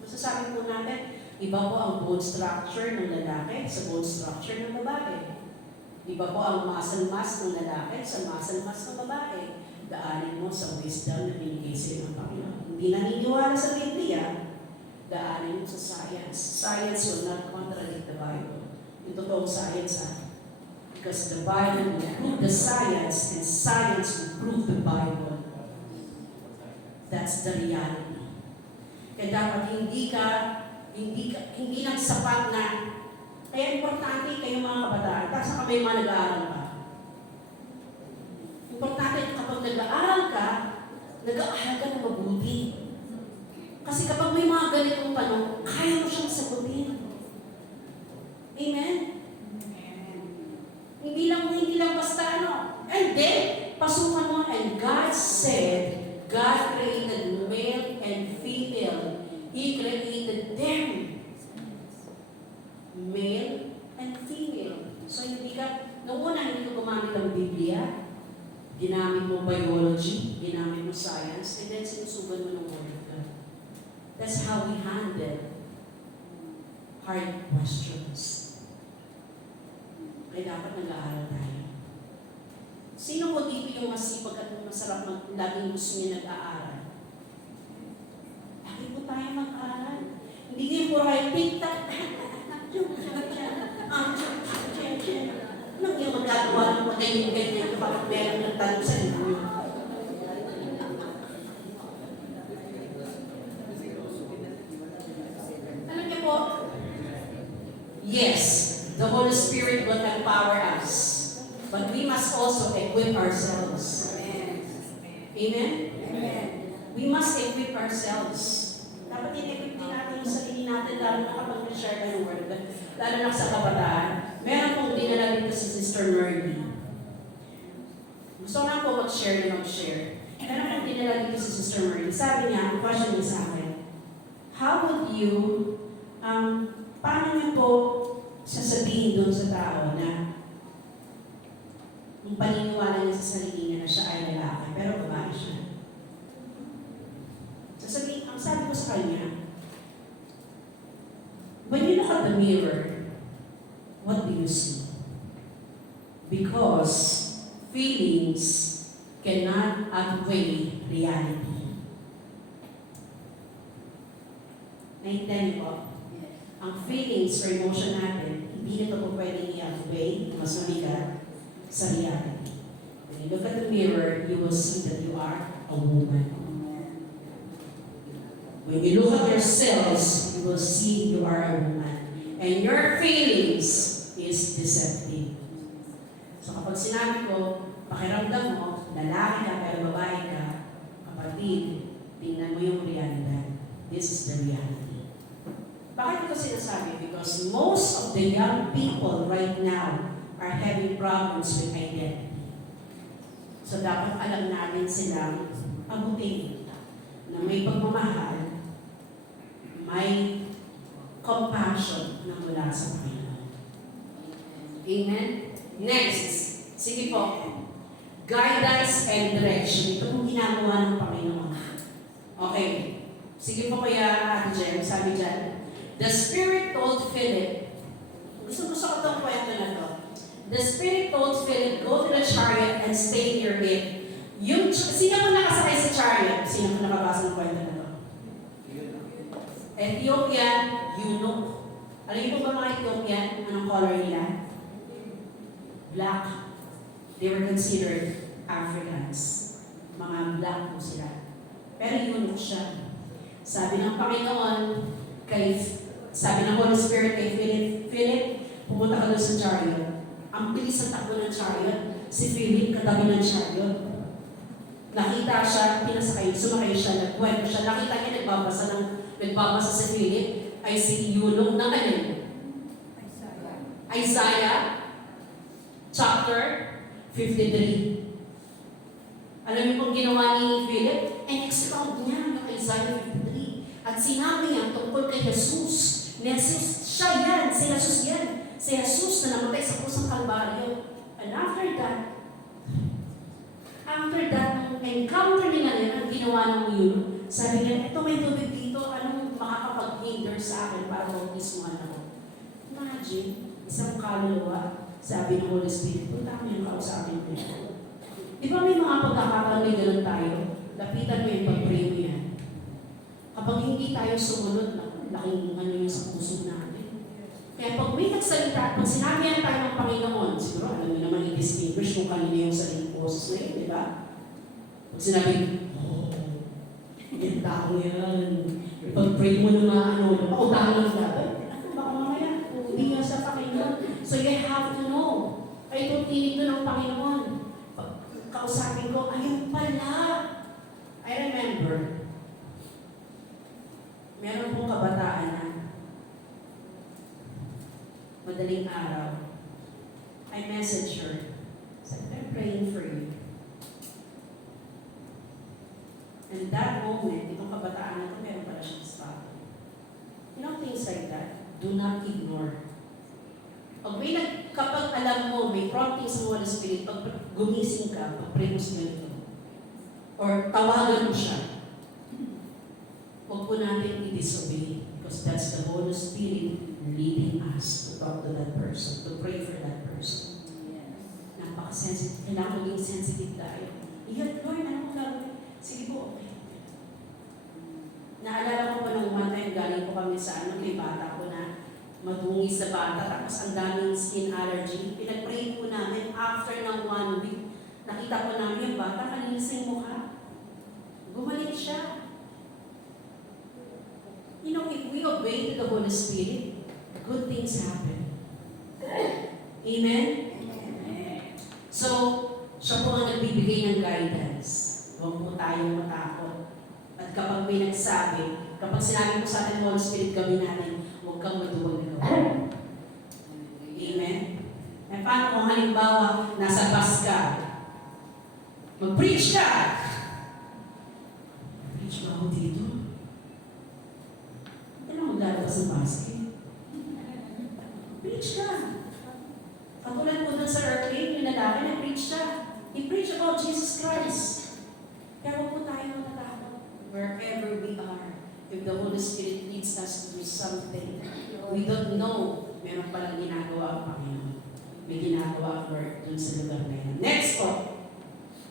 masasabi po natin, iba po ang bone structure ng lalaki sa bone structure ng babae. Iba po ang muscle mass ng lalaki sa muscle mass ng babae. Daanin mo sa wisdom na binigay sa'yo ng Panginoon. Hindi naniniwala sa Biblia, daanin mo sa science. Science will not contradict the Bible. Yung totoong science, because the Bible will prove the science and science will prove the Bible. That's the reality. Kaya dapat hindi lang sapat na, kaya importante kayo mga kabataan, tapos kami mga nag-aaral pa. Importante kapag nag-aaral ka na mabuti. Kasi kapag may mga ganitong tanong, kaya mo siyang sagutin. Amen? Hindi lang basta ano. And then, pasukan mo, and God said, God created male and female. He created them. Male and female. So hindi ka, noong una hindi ko gumamit ng Biblia, ginamit mo biology, ginamit mo science, and then sinusugan mo ng Word of God. That's how we handle hard questions. Kaya dapat nag-aaral tayo. Sino ko dito yung masipag at masarap laging gusto niya nag-aaral? Lagi po tayo mag-aaral. Hindi kayo po kayo tik-tak. Anong yung magagawa ng pag-ganyan-ganyan kapag meron ng tanong sa inyo? Alam niyo po, yes, the Holy Spirit will empower us. But we must also equip ourselves. Amen? Amen. We must equip ourselves. Dapat in-equip din natin yung sarili natin, lalo na kapag na-share ka ng word, lalo na sa kabataan. Meron pong dinala dito si Sister Merly. Gusto na po mag-share. Meron pong dinala dito si Sister Merly. Sabi niya, ang question niya sa akin, how would you, paano niyo po sasabihin doon sa tao na yung paniniwala niya sa sarili niya na siya ay lalaki, pero babae siya. Sasabihin, ang sabi ko sa kanya, when you look at the mirror, what do you see? Because feelings cannot outweigh reality. Naintindihan niyo po? Ang feelings or emotion natin, hindi nito po pwedeng i-outweigh, mas mabigat, sa reality. When you look at the mirror, you will see that you are a woman. When you look at yourselves, you will see you are a woman. And your feelings is deceptive. So kapag sinabi ko, pakiramdam mo, lalaki ka pero babae ka, kapatid, tingnan mo yung realidad. This is the reality. Bakit ko sinasabi? Because most of the young people right now are having problems with identity. So dapat alam natin silang abutin na may pagmamahal, may compassion na mula sa Panginoon. Amen? Next, sige po. Guidance and direction. Ito yung ginagawa ng Panginoon. Okay. Sige po kaya, Ate Jem, sabi dyan, the Spirit told Philip, gusto ko itong kwento na to. The Spirit told Philip, go to the chariot and stay near it. Sino mo nakasakay sa chariot? Sino mo nakabasa ng kwento na to? Ethiopian eunuch. Alam niyo po ba mga Ethiopian? Anong color nila? Black. They were considered Africans. Mga black po sila. Pero eunuch siya. Sabi ng Panginoon, sabi ng Holy Spirit kay Philip, pumunta ka doon sa chariot. Ang bilis ng takbo ng chariot, si Philip katabi ng chariot. Nakita siya, pinasakay, sumakay siya, nagkwento siya, nakita niya nagbabasa si Philip, ay si eunuch ng ano? Isaiah chapter 53. Alam niyo pong ginawa ni Philip? And-expound niya yung Isaiah 53. At sinabi niya tungkol kay Jesus. Siya yan, si Jesus yan. Si Jesus na namatay sa krus ng Kalbaryo. And after that, nung encounter nila yan, ang ginawa ng eunuch, sabi niya, ito may tubig dito, anong makakapag-hinder sa akin para bautismuhan ako? Imagine, isang kaluluwa, sabi ng Holy Spirit, punta mo yung kausapin ko. Di ba may mga pagkakataon may ganun tayo? Lapitan mo yung pag-pray mo yan. Kapag hindi tayo sumunod, laking ano yung sa puso natin. Kaya pag may nagsalita, pag sinabihan tayo ng Panginoon, siguro alam niyo naman i-distinguish kung kanina yung sariling boses na yun, di ba? Pag sinabi, Yung tao yan. Pag-pray mo ng mga ano, pautangan lang dapat. Baka mamaya, hindi nga sa Panginoon. So you have to know. Ay, kung tinig doon ng Panginoon. Kausapin ko, ayun pala. I remember, meron pong kabataan na madaling araw. I messaged her. Said, I'm praying for you. And that moment, itong kabataan na ito, meron pala siyang stop. You know, things like that, do not ignore. Pag may kapag alam mo, may prompting sa Holy Spirit, pag gumising ka, pag-pray mo sa ganito, or tawagan mo siya, huwag po natin i-disobey because that's the Holy Spirit leading us to talk to that person, to pray for that person. Yes. Napaka-sensitive. Kailangan maging sensitive tayo. Iyan, Lord, ano kung gagawin? Sige po, okay. Naalala ko pa nung one time, galing po kami sa may bata ko na madungis na bata, tapos ang daming skin allergy. Pinag-pray po namin after ng 1 week. Nakita ko namin yung bata, kalinis yung mukha. Gumaling siya. You know, if we obey to the Holy Spirit, good things happen. Amen? So, siya po ang nagbibigay ng guidance. Huwag po tayong matakot. At kapag may nagsabi, kapag sinabi po sa atin, Holy Spirit, gawin natin, huwag kang maduwag. Amen? E paano kung halimbawa, nasa bus ka, mag-preach ka? Preach ba ako dito? Ano maglalabas ng basket? Preach ka. Katulad po dun sa airplane, yung lalaki na preach siya. He preach about Jesus Christ. Kaya huwag po tayo matatakot. Wherever we are, if the Holy Spirit leads us to do something, we don't know, meron palang ginagawa ang Panginoon. May ginagawa ang work dun sa lugar na yan. Next po.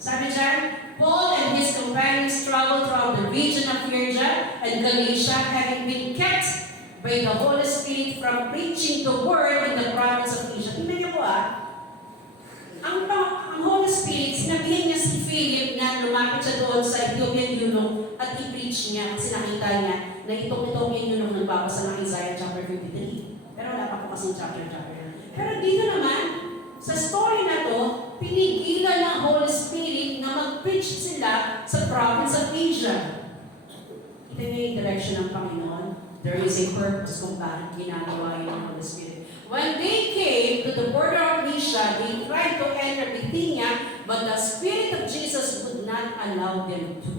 Sabi dyan, Paul and his companions traveled throughout the region of Phrygia and Galatia, having been kept by the Holy Spirit from preaching the word in the province of Asia. Tingnan niyo po ang Holy Spirit, sinabihan niya si Philip na lumapit siya doon sa Ethiopian eunuch at i-preach niya kasi nakita niya na itong Ethiopian eunuch nagbabasa ng Isaiah chapter 53. Pero wala pa po kasing chapter. Pero dito naman, sa story na to, pinigilan ng Holy Spirit na mag-preach sila sa province of Asia. Kita niyo yung direction ng Panginoon. There is a purpose kung bakit ginagawa yun ng Holy Spirit. When they came to the border of Asia, they tried to enter Bithynia, but the Spirit of Jesus would not allow them to.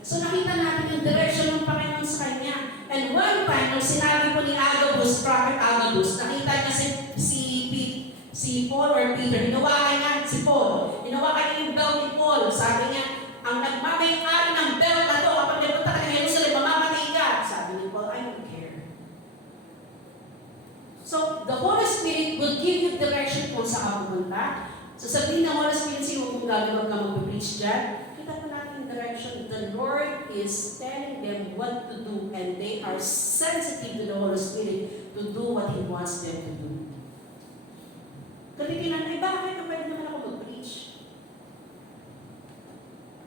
So nakita natin yung direction ng Panginoon sa kanya. And one time, nung sinabi po ni Agabus, Prophet Agabus, nakita niya si Paul or Peter, hinawakan niya si Paul. Hinawakan niya yung belt ni Paul. Sabi niya, ang nagmamayari ng belt na to, kapag napunta ka ng Jerusalem, mamamatay ka. Sabi ni Paul, I don't care. So, the Holy Spirit will give you direction kung saan pupunta. So, sabihin ng Holy Spirit, sino kung gagawin ka mag-preach dyan? Kita po natin yung direction. The Lord is telling them what to do and they are sensitive to the Holy Spirit to do what He wants them to do. Kalikinan, ay bakit? Pwede naman ako mag-preach.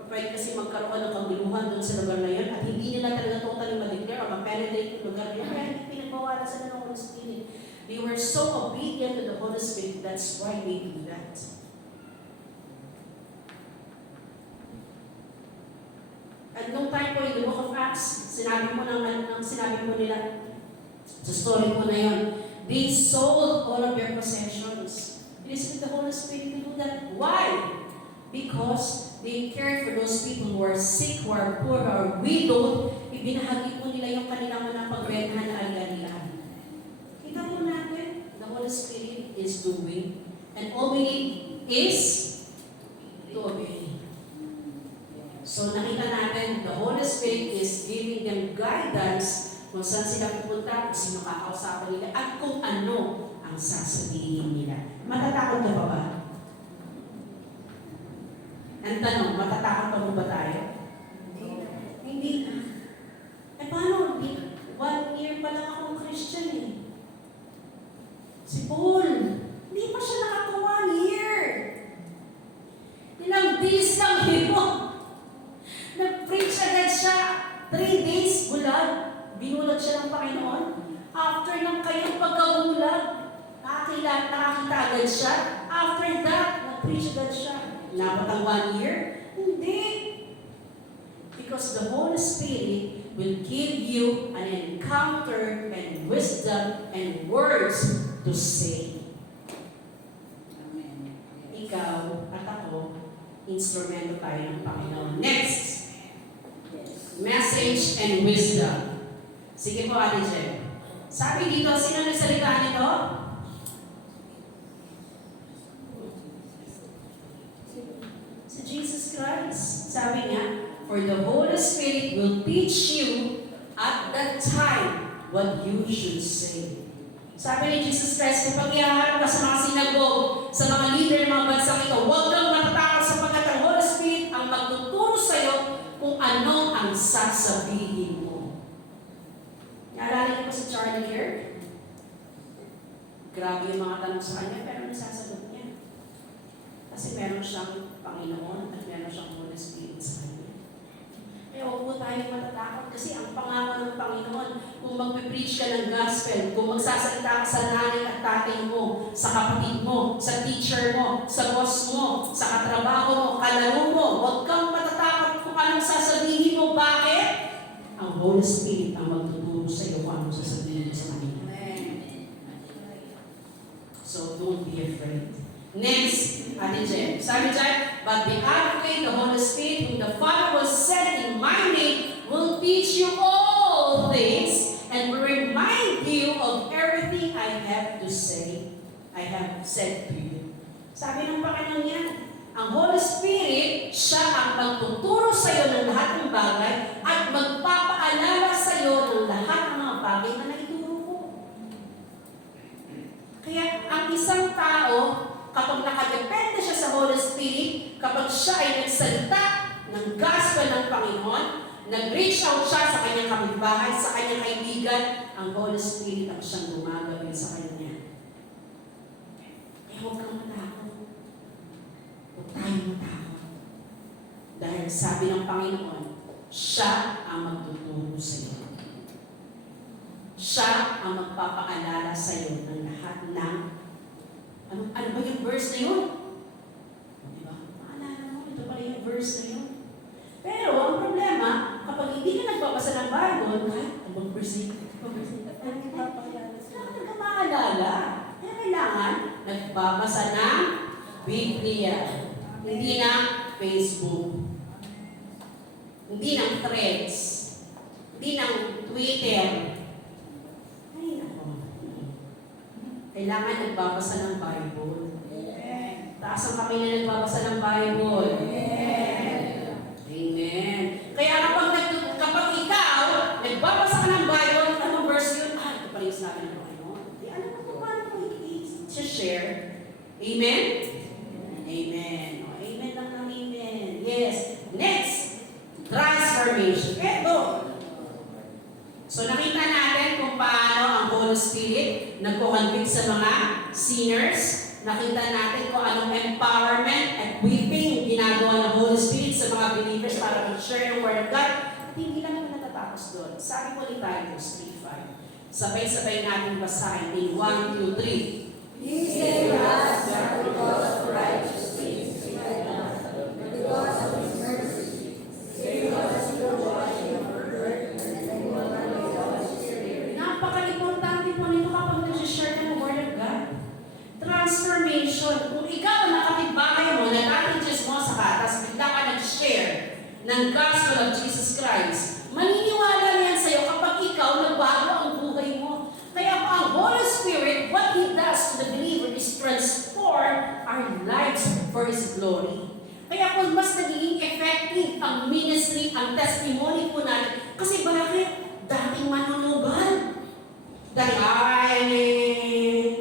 Pwede kasi magkaroon ng kaguluhan doon sa lugar na yun at hindi nila talaga totally ma-declare o ma-penetrate yung lugar na yun. Kaya hindi pinagbawalan sila ng Holy Spirit. They were so obedient to the Holy Spirit, that's why they do that. At nung time po in the book of Acts, sinabi po nila, sa story po na yun, they sold all of their possessions. Because the Holy Spirit to do that. Why? Because they cared for those people who are sick, who are poor, who are widowed. Ibinahagi po nila yung kanilang mga pagbentahan na algalian. Kita po natin, the Holy Spirit is doing. And all we need is to obey. So nakita natin, the Holy Spirit is giving them guidance kung saan sila pupunta, kung sino kakausapan nila, at kung ano ang sasabihin nila. Matatakot ka pa ba? Ang tanong, matatakot pa mo ba tayo? Hindi na. Eh paano? 1 year pa lang akong Christian eh. Si Paul, hindi pa siya naka 1 year. Ilang days lang yun. Nag-preach siya, 3 days bulag, binulag siya ng Panginoon. After ng kanyang pagkabulag, nakakita agad siya. After that, nag-preach agad siya. Dapat ang 1 year? Hindi. Because the Holy Spirit will give you an encounter and wisdom and words to say. Amen. Ikaw at ako, instrumento tayo ng Panginoon. Next, Yes. message and wisdom. Sige po, Ate Jen. Sabi dito, sino nagsalita nito? Si Jesus Christ. Sabi niya, for the Holy Spirit will teach you at that time what you should say. Sabi ni Jesus Christ, kapag ihaharap ka sa mga sinagog, sa mga leader ng mga bansang ito, huwag kang matatakot sapagkat ang Holy Spirit ang magtuturo sa iyo kung ano ang sasabihin mo. Naalala niyo po si Charlie Kirk? Grabe yung mga tanong sa kanya, pero nasasagot niya. Kasi meron siyang Panginoon at meron siyang Holy Spirit sa kanya. Kaya huwag po tayong matatakot kasi ang pangako ng Panginoon, kung magpipreach ka ng gospel, kung magsasalita ka sa nanay at tatay mo, sa kapatid mo, sa teacher mo, sa boss mo, sa katrabaho mo, kalaro mo, huwag kang matatakot kung anong sasabihin mo. Bakit? Ang Holy Spirit ang magtuturo sa iyo kung anong sasabihin mo sa kanila. So don't be afraid. Next, Ate Jen. Sabi dyan, but the Advocate, the Holy Spirit, whom the Father will send in my name, will teach you all things and will remind you of everything I have to say, I have said to you. Sabi ng Panginoon yan, ang Holy Spirit, siya ang magtuturo sa iyo ng lahat ng bagay at magpapaalala sa iyo ng lahat ng mga bagay na naituro ko. Kaya ang isang tao, kapag nakadepende siya sa Holy Spirit, kapag siya ay nagsalita ng gospel ng Panginoon, nag-reach out siya sa kanyang kapitbahay, sa kanyang kaibigan, ang Holy Spirit ang siyang gumagawin sa kanya. Kaya huwag kang matakot. Huwag tayong matakot. Dahil sabi ng Panginoon, siya ang magtuturo sa iyo. Siya ang magpapaalala sa iyo ng lahat ng ano ba yung verse na yun? Diba? Maalala mo, ito pala yung verse na yun. Pero ang problema, kapag hindi ka nagbabasa ng Bible, ang verse na yun, kailangan ka maalala. Kaya kailangan nagbabasa ng Biblia. Hindi ng Facebook. Hindi ng Threads. Hindi ng Twitter. Ay, nako. Kailangan nagbabasa ng Bible. Taas ang kami na nagbabasa ng Bible. Amen. Kaya kapag ikaw, nagbabasa ka ng Bible, anong verse yun? Ito pala yung sinabi ng Panginoon. Ano mo kung paano mo i-share? Amen? Amen. Amen lang ng amen. Yes. Next, transformation. Eto. So nakita natin kung paano ang Holy Spirit nagko-convict sa mga sinners. Nakita natin kung anong empowerment at equipping ginagawa ng Holy Spirit sa mga believers para mag-share ng Word of God. At hindi lang naman natatapos doon. Sabi po ni Titus 3:5. Sabay-sabay natin basahin in 1, 2, 3. He saved us not because of righteousness, but because of His mercy. Saved us through washing of the Word and the Holy Spirit. Napaka-importante po nito kapag nag-share ng Word of God. Transformation. Kung ikaw ang nakatibay mo, nag-attitudes mo sa katas, bigla ka nag-share ng gospel of Jesus Christ, maniniwala niyan sa'yo kapag ikaw nagbago ang buhay mo. Kaya po ang Holy Spirit, what He does to the believer is transform our lives for His glory. Kaya po mas nagiging effective ang ministry, ang testimony po natin. Kasi bakit? Dating manunugal. Dahil,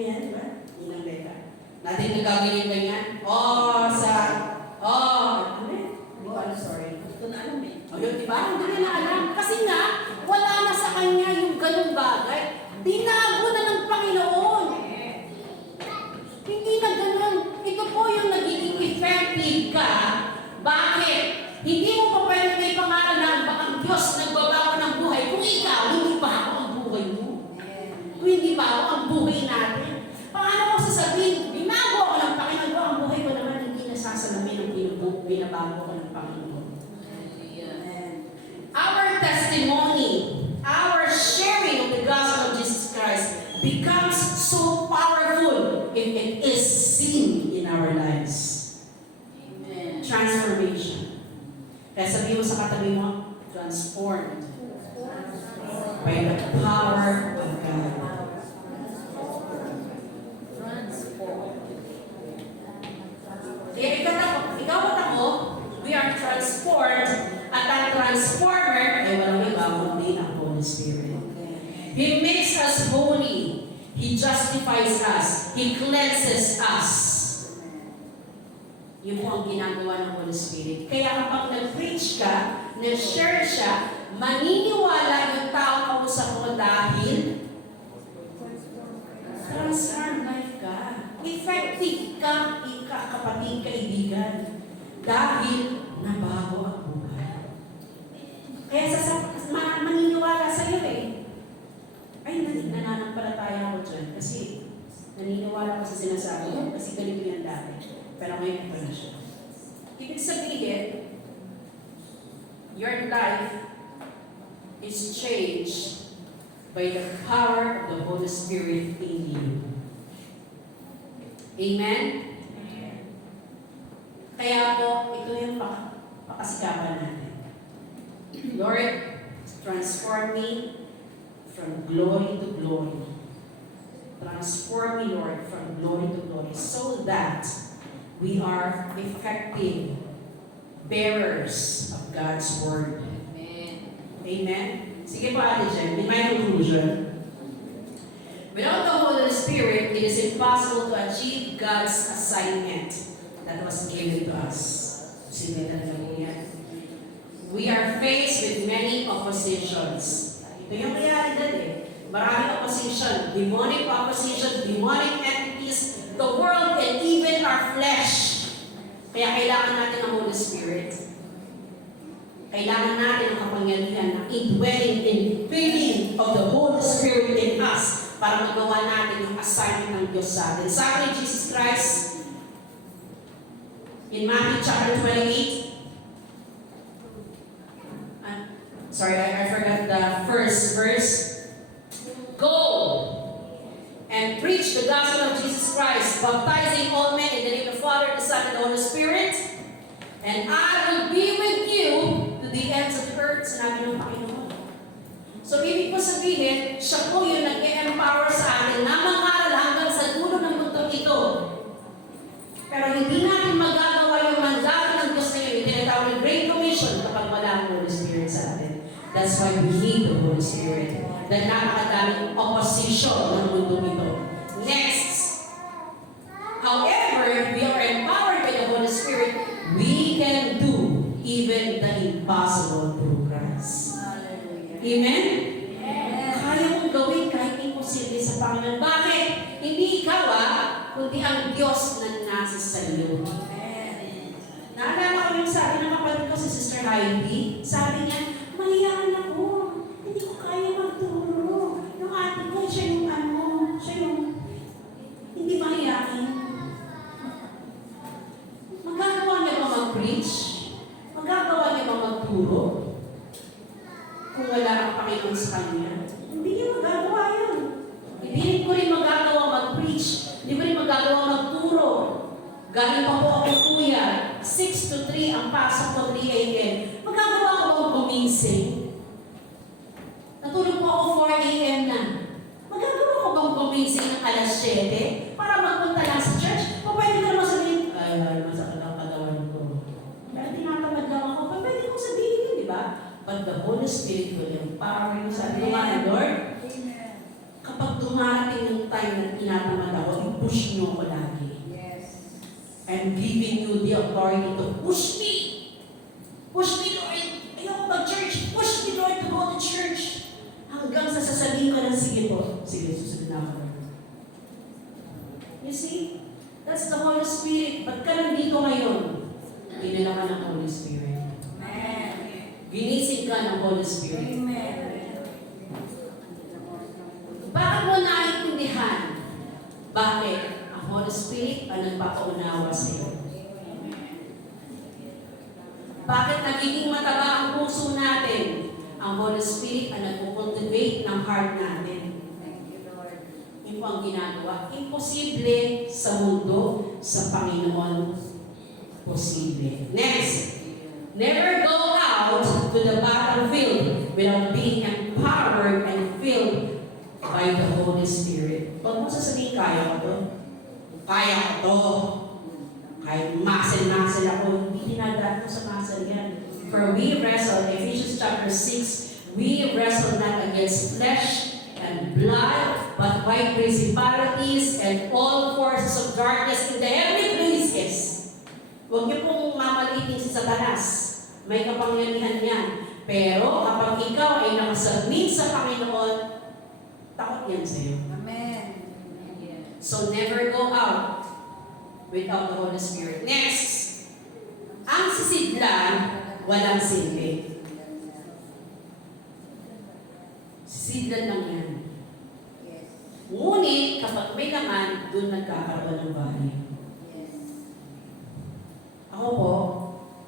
yan ba? Ilang beta. Natin nagagawin ganyan. Hindi ko alam, sorry. Ito na alam eh. O yun, diba? Hindi na alam. Kasi nga, wala na sa kanya yung ganung bagay. Tinago na ng Panginoon. Hindi na ganun. Ito po yung nagiging effective ka. Bakit? Hindi mo pa pwede may pangalan na ang Diyos nagbabago ng buhay. Kung ikaw, hindi ba ako ang buhay mo? Kung hindi ba ako ang buhay natin? Paano ko sasabihin, binago ako ng Panginoon ko, ang buhay ko naman hindi nasasalamin ng binabago ko ng Panginoon. Our testimony, our sharing of the gospel of Jesus Christ becomes so powerful if it is seen in our lives. Amen. Transformation. Kaya sabihin mo sa katabi mo, transformed by the power of God. Transform. Kaya ikaw at ako, we are transformed at ang transformer ay walang iba kundi ang Holy Spirit. He makes us holy. He justifies us. He cleanses us. Yun po ang ginagawa ng Holy Spirit. Kaya kapag nag-preach ka, nag-share siya, maniniwala yung tao kausap mo dahil transform life ka. Effective ka, kapatid, kaibigan. Dahil nabago ang buhay. Kaya maniniwala sa'yo eh. Ay, nananampalataya ako dyan. Kasi naniniwala ko sa sinasabi mo. Kasi ganito yan dati. Pero ngayon ito na siya. Ibig sabihin, your life is changed by the power of the Holy Spirit in you. Amen? Kaya po, ito yung pakasikapan natin. Lord, transform me from glory to glory. Transform me, Lord, from glory to glory so that we are effective bearers of God's Word. Amen. Amen? Sige po, Ate Jen, in my conclusion, without the Holy Spirit, it is impossible to achieve God's assignment that was given to us. Simulan na po yan. We are faced with many oppositions. Ito yung realidad eh. Maraming opposition, demonic entities, the world, and even our flesh. Kaya kailangan natin ang Holy Spirit. Kailangan natin ang kapangyarihan ng indwelling and filling of the Holy Spirit in us para magawa natin yung assignment ng Diyos sa atin. Sabi ni Jesus Christ in Matthew chapter 28, I forgot the first verse. Go and preach the gospel of Jesus Christ, baptizing all men in the name of the Father, the Son, and the Holy Spirit, and I will be with you to the ends of the earth, sinabi ng Panginoon. So, ibig po sabihin, siya po yung nag-empower sa atin na mangaral hanggang sa dulo ng mundong ito. Pero hindi natin magagawa yung mandato ng Diyos na yun, yung tinatawag ng Great Commission kapag wala ang Holy Spirit sa atin. That's why we need the Holy Spirit. Dahil napakadaming opposition ng mundo ito. Next. However, if we are empowered by the Holy Spirit, we can do even the impossible through Christ. Hallelujah. Amen? Kaya mong gawin kahit imposible sa Panginoon. Bakit? Hindi ikaw kundi ang Diyos na nasa sa iyo. Naalala ko yung sabi ng kapatid ko si Sister Heidi. Sabi niya, mahiyaan ako. Hindi ko kaya magturo. Yung ate ko, siya yung hindi mahiyain. Magagawa niya ba mag-preach? Magagawa niya ba magturo? Kung wala ang Panginoon sa kanya. Hindi niya magagawa yun. Hindi ko rin magagawa mag-preach. Hindi ko rin magagawa magturo. Galing pa po ako kuya. 6 to 3 ang pasok ko 3 a.m. Magagawa ko bang gumising? Natulog po ako 4 a.m. na. Magagawa ko bang gumising ng alas 7 para magpunta lang sa church? O pwede ko naman sabihin, ay, masakit ang katawan ko. Pero tinatamad lang ako. Pwede ko sabihin yun, di ba? But the Holy Spirit will empower you. Sabi ko nga, Lord, kapag dumarating yung time na tinatamad ako, i-push niyo ako lagi. I'm giving you the authority to push me. Push me, Lord. Ayoko mag-church. Push me, Lord, to go to church. Hanggang sa sasabihin ko ng sige po. Sige, susunod na ako. You see? That's the Holy Spirit. Ba't ka nandito ngayon? Ginala ka ng Holy Spirit. Linisin ka ng Holy Spirit. Amen. Bakit mo naiintindihan? Bakit? Ang Holy Spirit ang nagpapaunawa sa iyo. Bakit nagiging mataba ang puso natin? Ang Holy Spirit ang nagpo-cultivate ng heart natin. Thank you, Lord. Yun po ang ginagawa. Imposible sa mundo, sa Panginoon, posible. Next, never go out to the battlefield without being empowered and filled by the Holy Spirit. Huwag mo sasabihin, kaya ko to. Kaya ko to. Kahit muscle ako, hindi dinadaan ko sa muscle yan. For we wrestle, Ephesians chapter 6, we wrestle not against flesh and blood, but by principalities and all forces of darkness in the heavenly places. Huwag niyo pong mamalitin si Satanas. May kapangyarihan yan. Pero kapag ikaw ay nakasubmit sa Panginoon, takot yan sa'yo. Amen. So never go out without the Holy Spirit. Next, ang sisidlan, walang silbi. Sisidlan lang yan. Yes. Ngunit, kapag may laman, doon nagkakaroon ng bahay. Yes. Ako po,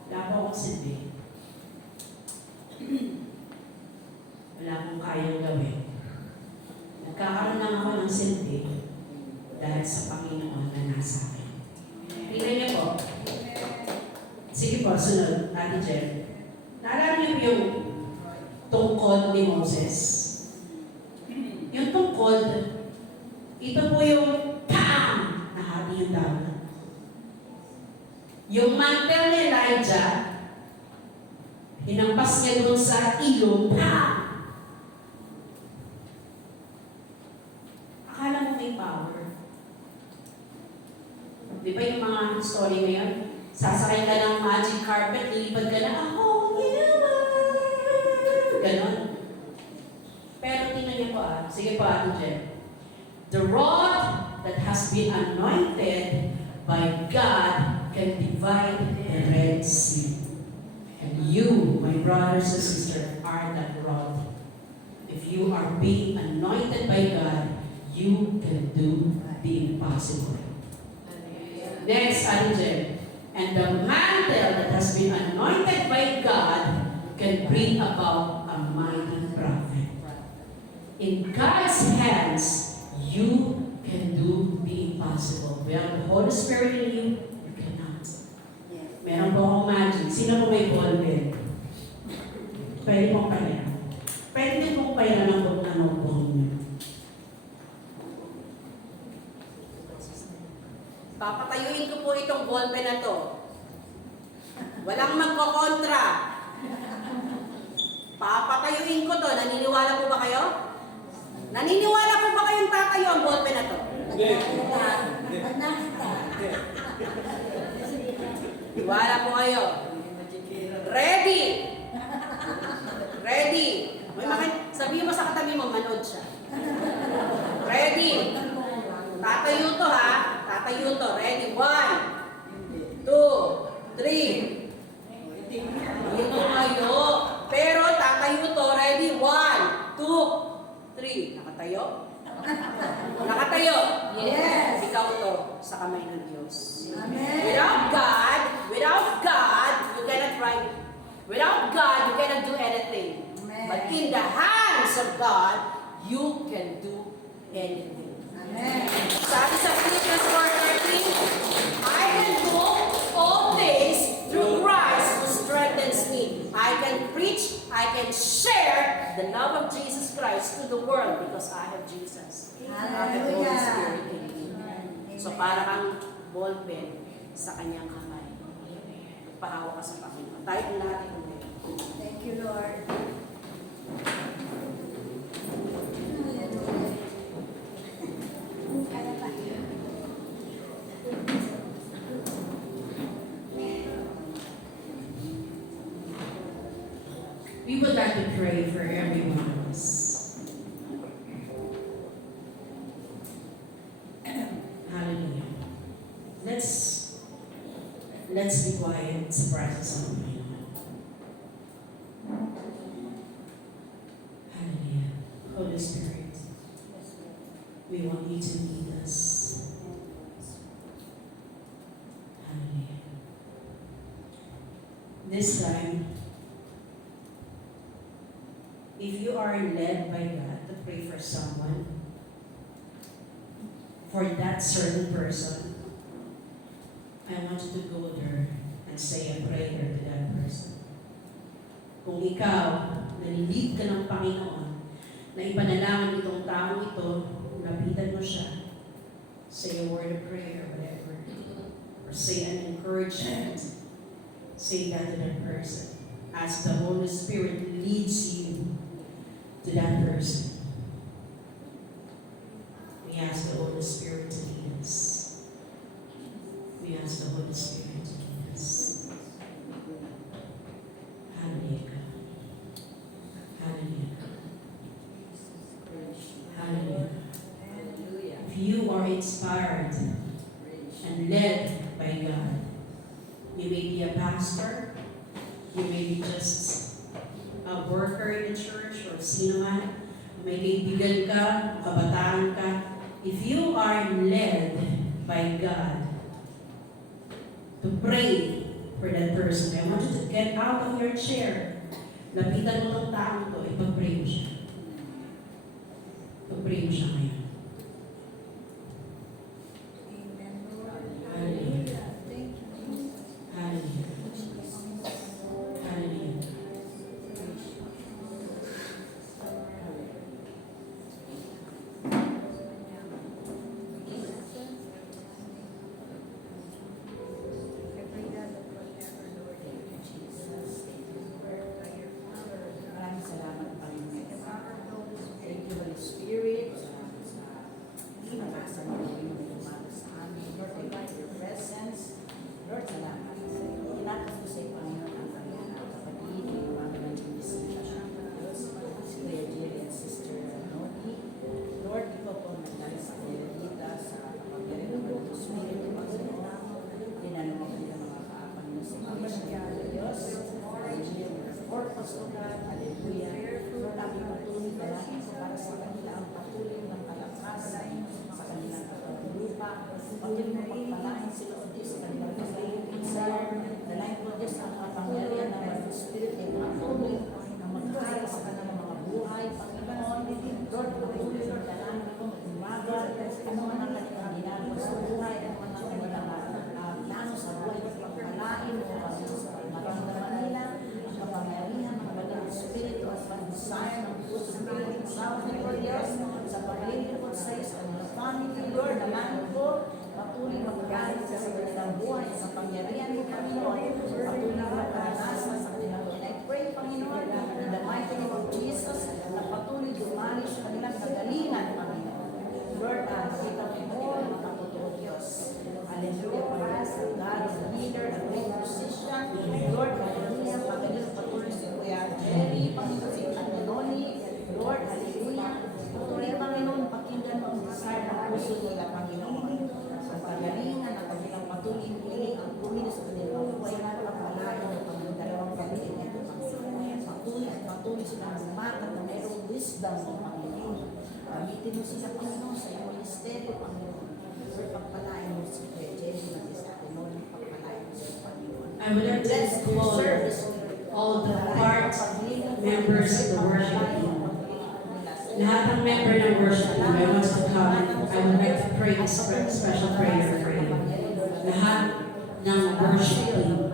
wala po akong silbi. Wala akong kayang gawin. Nagkakaroon lang ako ng silbi dahil sa Panginoon na nasa akin. Tingnan niyo po. Sige po, sunod. Ate Jen. Naalala niyo yung tungkod ni Moses? Yung tungkod, ito po yung PAM! Nahati yung dagat. Yung mantel ni Elijah, hinampas niya doon sa ilog, PAM! Akala mo may power. Di ba yung mga story ngayon? Sasakay ka ng magic carpet, lilipad ka na, ako, ganon. Pero tingnan niyo po sige po Ate Jen. The rod that has been anointed by God can divide the Red Sea. And you, my brothers and sisters, are that rod. If you are being anointed by God, you can do the impossible. Next, Ate Jen. And the mantle that has been anointed by God can bring about a mighty prophet. In God's hands, you can do the impossible. Without the Holy Spirit in you, you cannot. Yes. Meron po akong magic. Sino po may ball pen? Pwede pong pahiram. Pwede din pong pahiram ng book na notebook niyo. Papatayuin ko po itong ballpen na to. Walang magkokontra. Papatayuin ko to. Naniniwala po ba kayo? Naniniwala po ba kayong tatayo ang ballpen na to? Pag nakita. Niwala po kayo. Ready! Ready! Sabihin mo sa katabi mo, manood siya. Ready! Tatayo to ha. Tatayo to. Ready? 1, 2, 3. Dito kayo. Pero tatayo to. Ready? 1, 2, 3. Nakatayo? Nakatayo? Yes. Ikaw to sa kamay ng Diyos. Amen. Without God, you cannot write. Without God, you cannot do anything. Amen. But in the hands of God, you can do anything. Amen. Sabi sa Philippians 4:13, I can do all things through Christ who strengthens me. I can preach, I can share the love of Jesus Christ to the world because I have Jesus. I have the Holy Spirit in me. So para kang ballpen sa kanyang kamay. Magpahawa ka sa Panginoon. Tayo ang natin ulit. Thank you, Lord. We would like to pray for every one of us. Hallelujah. Let's be quiet sa presence of the Lord. want you to lead us. Hallelujah. This time, if you are led by God to pray for someone, for that certain person, I want you to go there and say a prayer to that person. Kung ikaw, nalilid ka ng Panginoon, na ipanalangin itong taong ito, lapitan mo siya, say a word of prayer, whatever, or say an encouragement, say that to that person, as the Holy Spirit leads you to that person. We ask the Holy Spirit to lead us. We ask the Holy Spirit to lead us. Hallelujah. Hallelujah. Hallelujah. Hallelujah. If you are inspired and led by God, you may be a pastor, you may be just a worker in the church or sino man, may kaibigan ka, kabataan ka. If you are led by God to pray for that person, I want you to get out of your chair. Lapitan mo ng taong to, ipag-pray mo siya. Ipag-pray mo siya ngayon. Hallelujah. Hallelujah. Hallelujah. Maraming salamat, Panginoon. Thank you, Holy Spirit. Salamat sa pag-asa mo yung umaga sa amin. Lord, thank you for your presence. Lord, salamat. Tinakas ko sa iyo, Panginoon, ang kanyang kapatid, yung mga nag-imbisita siya. Si Kuya Jerry at Sister Noni. Lord, ikaw po nagdala sa kanila sa pag-galing ng Holy Spirit. Tinanong mo kanila mga Panginoon sa pag-asa ng Diyos. Purpose of God, hallelujah. Lord, aming patuloy dalangin ko para sa kanila ang patuloy ng kalakasan sa kanilang katulupa. Patuloy mo pagpalain sila o Diyos sa kanilang kasayang desire. Dalangin ko Diyos ang kapangyarihan ng Holy Spirit ay patuloy na magkaya sa kanilang mga buhay. Panginoon, Lord, patuloy Lord, dalangin ko mag-umaga. Ano man ang kanilang ginagawa sa buhay, ano man ang kanilang plano sa buhay, pagpalain mo sa maramdaman nila. Kapangyarihan ng Banal Espiritu at pag-desire ng puso ng kasama ni Lord Diyos sa paglilingkod sa iyo sa kanilang family, Lord, dalangin ko patuloy magkakaroon sa kanilang buhay sa kapangyarihan mo, Panginoon, patuloy magkakaroon sa kanilang buhay. I pray, Panginoon, in the mighty name of Jesus, na patuloy dumali sa kanilang kagalingan, Panginoon. Lord, nakita mo ang makatotoo Diyos. Hallelujah, Panginoon, God is the leader, the great physician. Lord, hallelujah, Panginoon, patuloy si Kuya Jerry, Panginoon, si Antononi, Lord, hallelujah. Patuloy, Panginoon, pakinggan mo ang desire ng puso nila, Panginoon. Ang pagalingan at kanilang patuloy hiling ang kumilos sa kanilang buhay na pagpalain ng Panginoon, dalawang pamilya nito, Panginoon. Patuloy at patuloy silang lumakat na mayroong wisdom ng Panginoon. Gamitin mo sila, Panginoon, sa iyong ministeryo, Panginoon. Lord, pagpalain mo si Kuya Jerry, sa Antononi, pagpalain mo sa Panginoon. I would like to call all the part members of the worship team. Lahat ng member ng worship team, I want to come. I would like to pray a special prayer for you. Lahat ng worship team,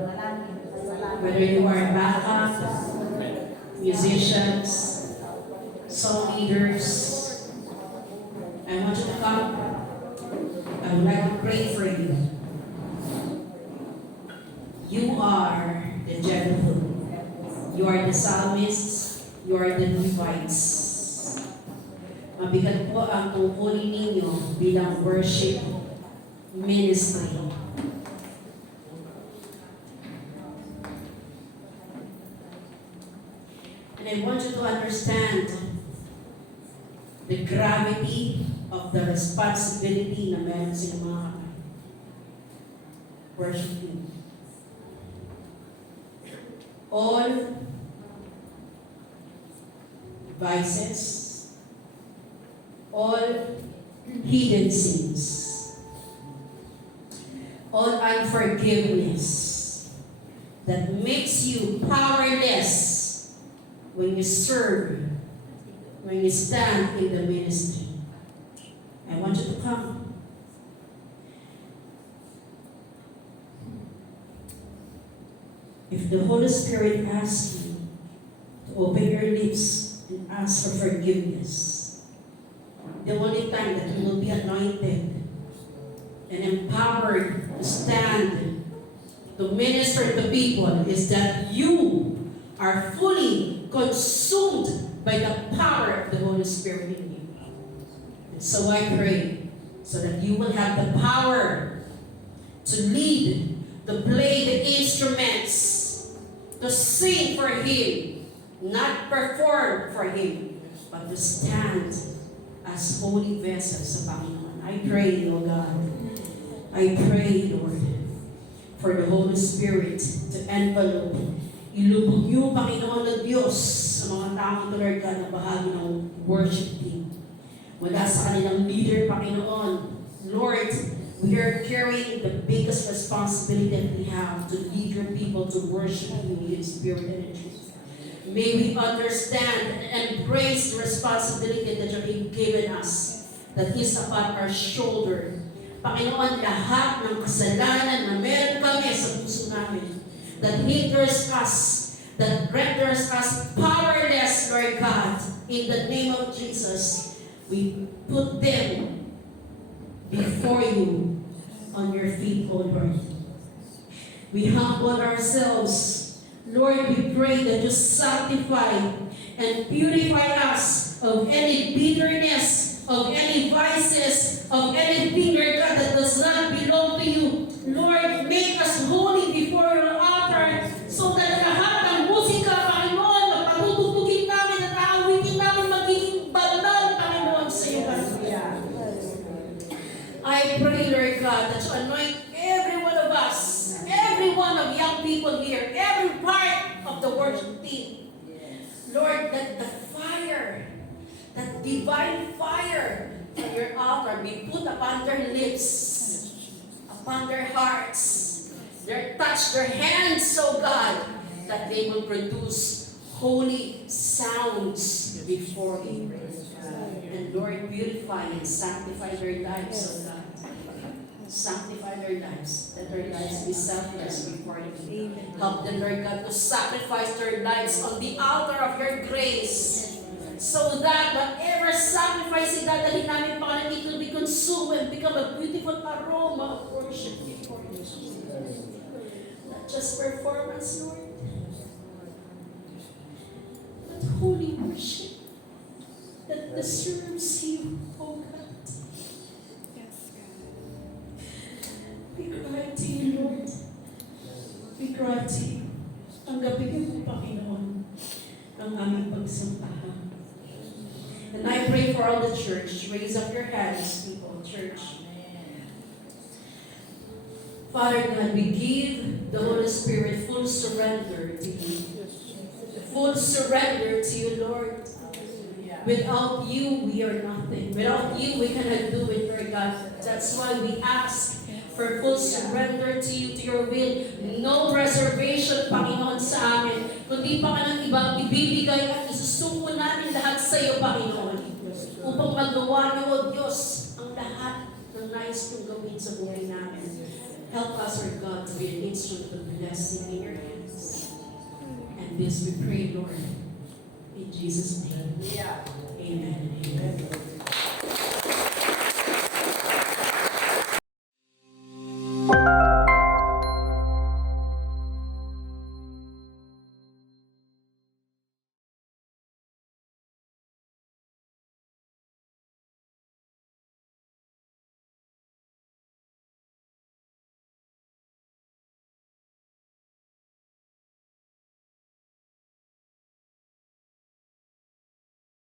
whether you are backup, musicians, song leaders, I want you to come. I would like to pray for you. You are the Jeduthun. You are the psalmists. You are the Levites. Mabigat po ang tungkulin ninyo bilang worship ministry. And I want you to understand the gravity of the responsibility na meron sa mga worship team. All vices, all hidden sins, all unforgiveness that makes you powerless when you serve, when you stand in the ministry. I want you to come. If the Holy Spirit asks you to open your lips and ask for forgiveness, the only time that you will be anointed and empowered to stand to minister to people is that you are fully consumed by the power of the Holy Spirit in you. And so I pray so that you will have the power to lead, to play the instruments, to sing for Him, not perform for Him, but to stand as holy vessels sa Panginoon. I pray, O God, I pray, Lord, for the Holy Spirit to envelope, ilubog niyo, Panginoon ng Diyos, sa mga taong ito, Lord God, na bahagi ng worship team. Wala sa kanilang leader, Panginoon. Lord, we are carrying the biggest responsibility that we have to lead your people to worship you in spirit and in truth. May we understand and embrace the responsibility that you've given us, that is upon our shoulder. Panginoon, lahat ng kasalanan na meron kami sa puso namin, that hinders us, that renders us powerless, Lord God, in the name of Jesus, we put them before you on your feet, O Lord. We humble ourselves. Lord, we pray that you sanctify and purify us of any bitterness, of any vices, of anything, Lord God, that does not belong to you. Lord, make us holy before your altar so that lahat ng musika, Panginoon, na patutugtugin namin at aawitin namin magiging banal, Panginoon, sa iyo. I pray, Lord God, that you anoint every one of us, every one of young people here, every part of the worship team. Lord, that the fire, that divine fire on your altar be put upon their lips, upon their hearts, touch their hands, oh God, that they will produce holy sounds before you. And Lord, beautify and sanctify their lives, oh God. Sanctify their lives, that their lives be selfless before you. Help them, Lord God, to sacrifice their lives on the altar of your grace, so that whatever sacrifice dadalhin namin, Panginoon, it will be consumed and become a beautiful aroma of worship before you. Not just performance, Lord, but holy worship that deserves you, oh God. We cry to you, Lord. We cry to you. Tanggapin niyo po, Panginoon, ang aming pagsampahan. And I pray for all the church. Raise up your hands, people, church. Father God, we give the Holy Spirit full surrender to you. Full surrender to you, Lord. Without you, we are nothing. Without you, we cannot do it, Lord God. That's why we ask for full surrender to you, to your will. No reservation, Panginoon, sa amin. Kundi pa ka ng ibang ibibigay at isusuko namin lahat sa iyo, Panginoon. Upang magawa niyo, O Diyos, ang lahat ng nais kong gawin sa buhay namin. Help us, Lord God, to be an instrument of blessing in your hands. And this we pray, Lord, in Jesus' name. Amen and amen.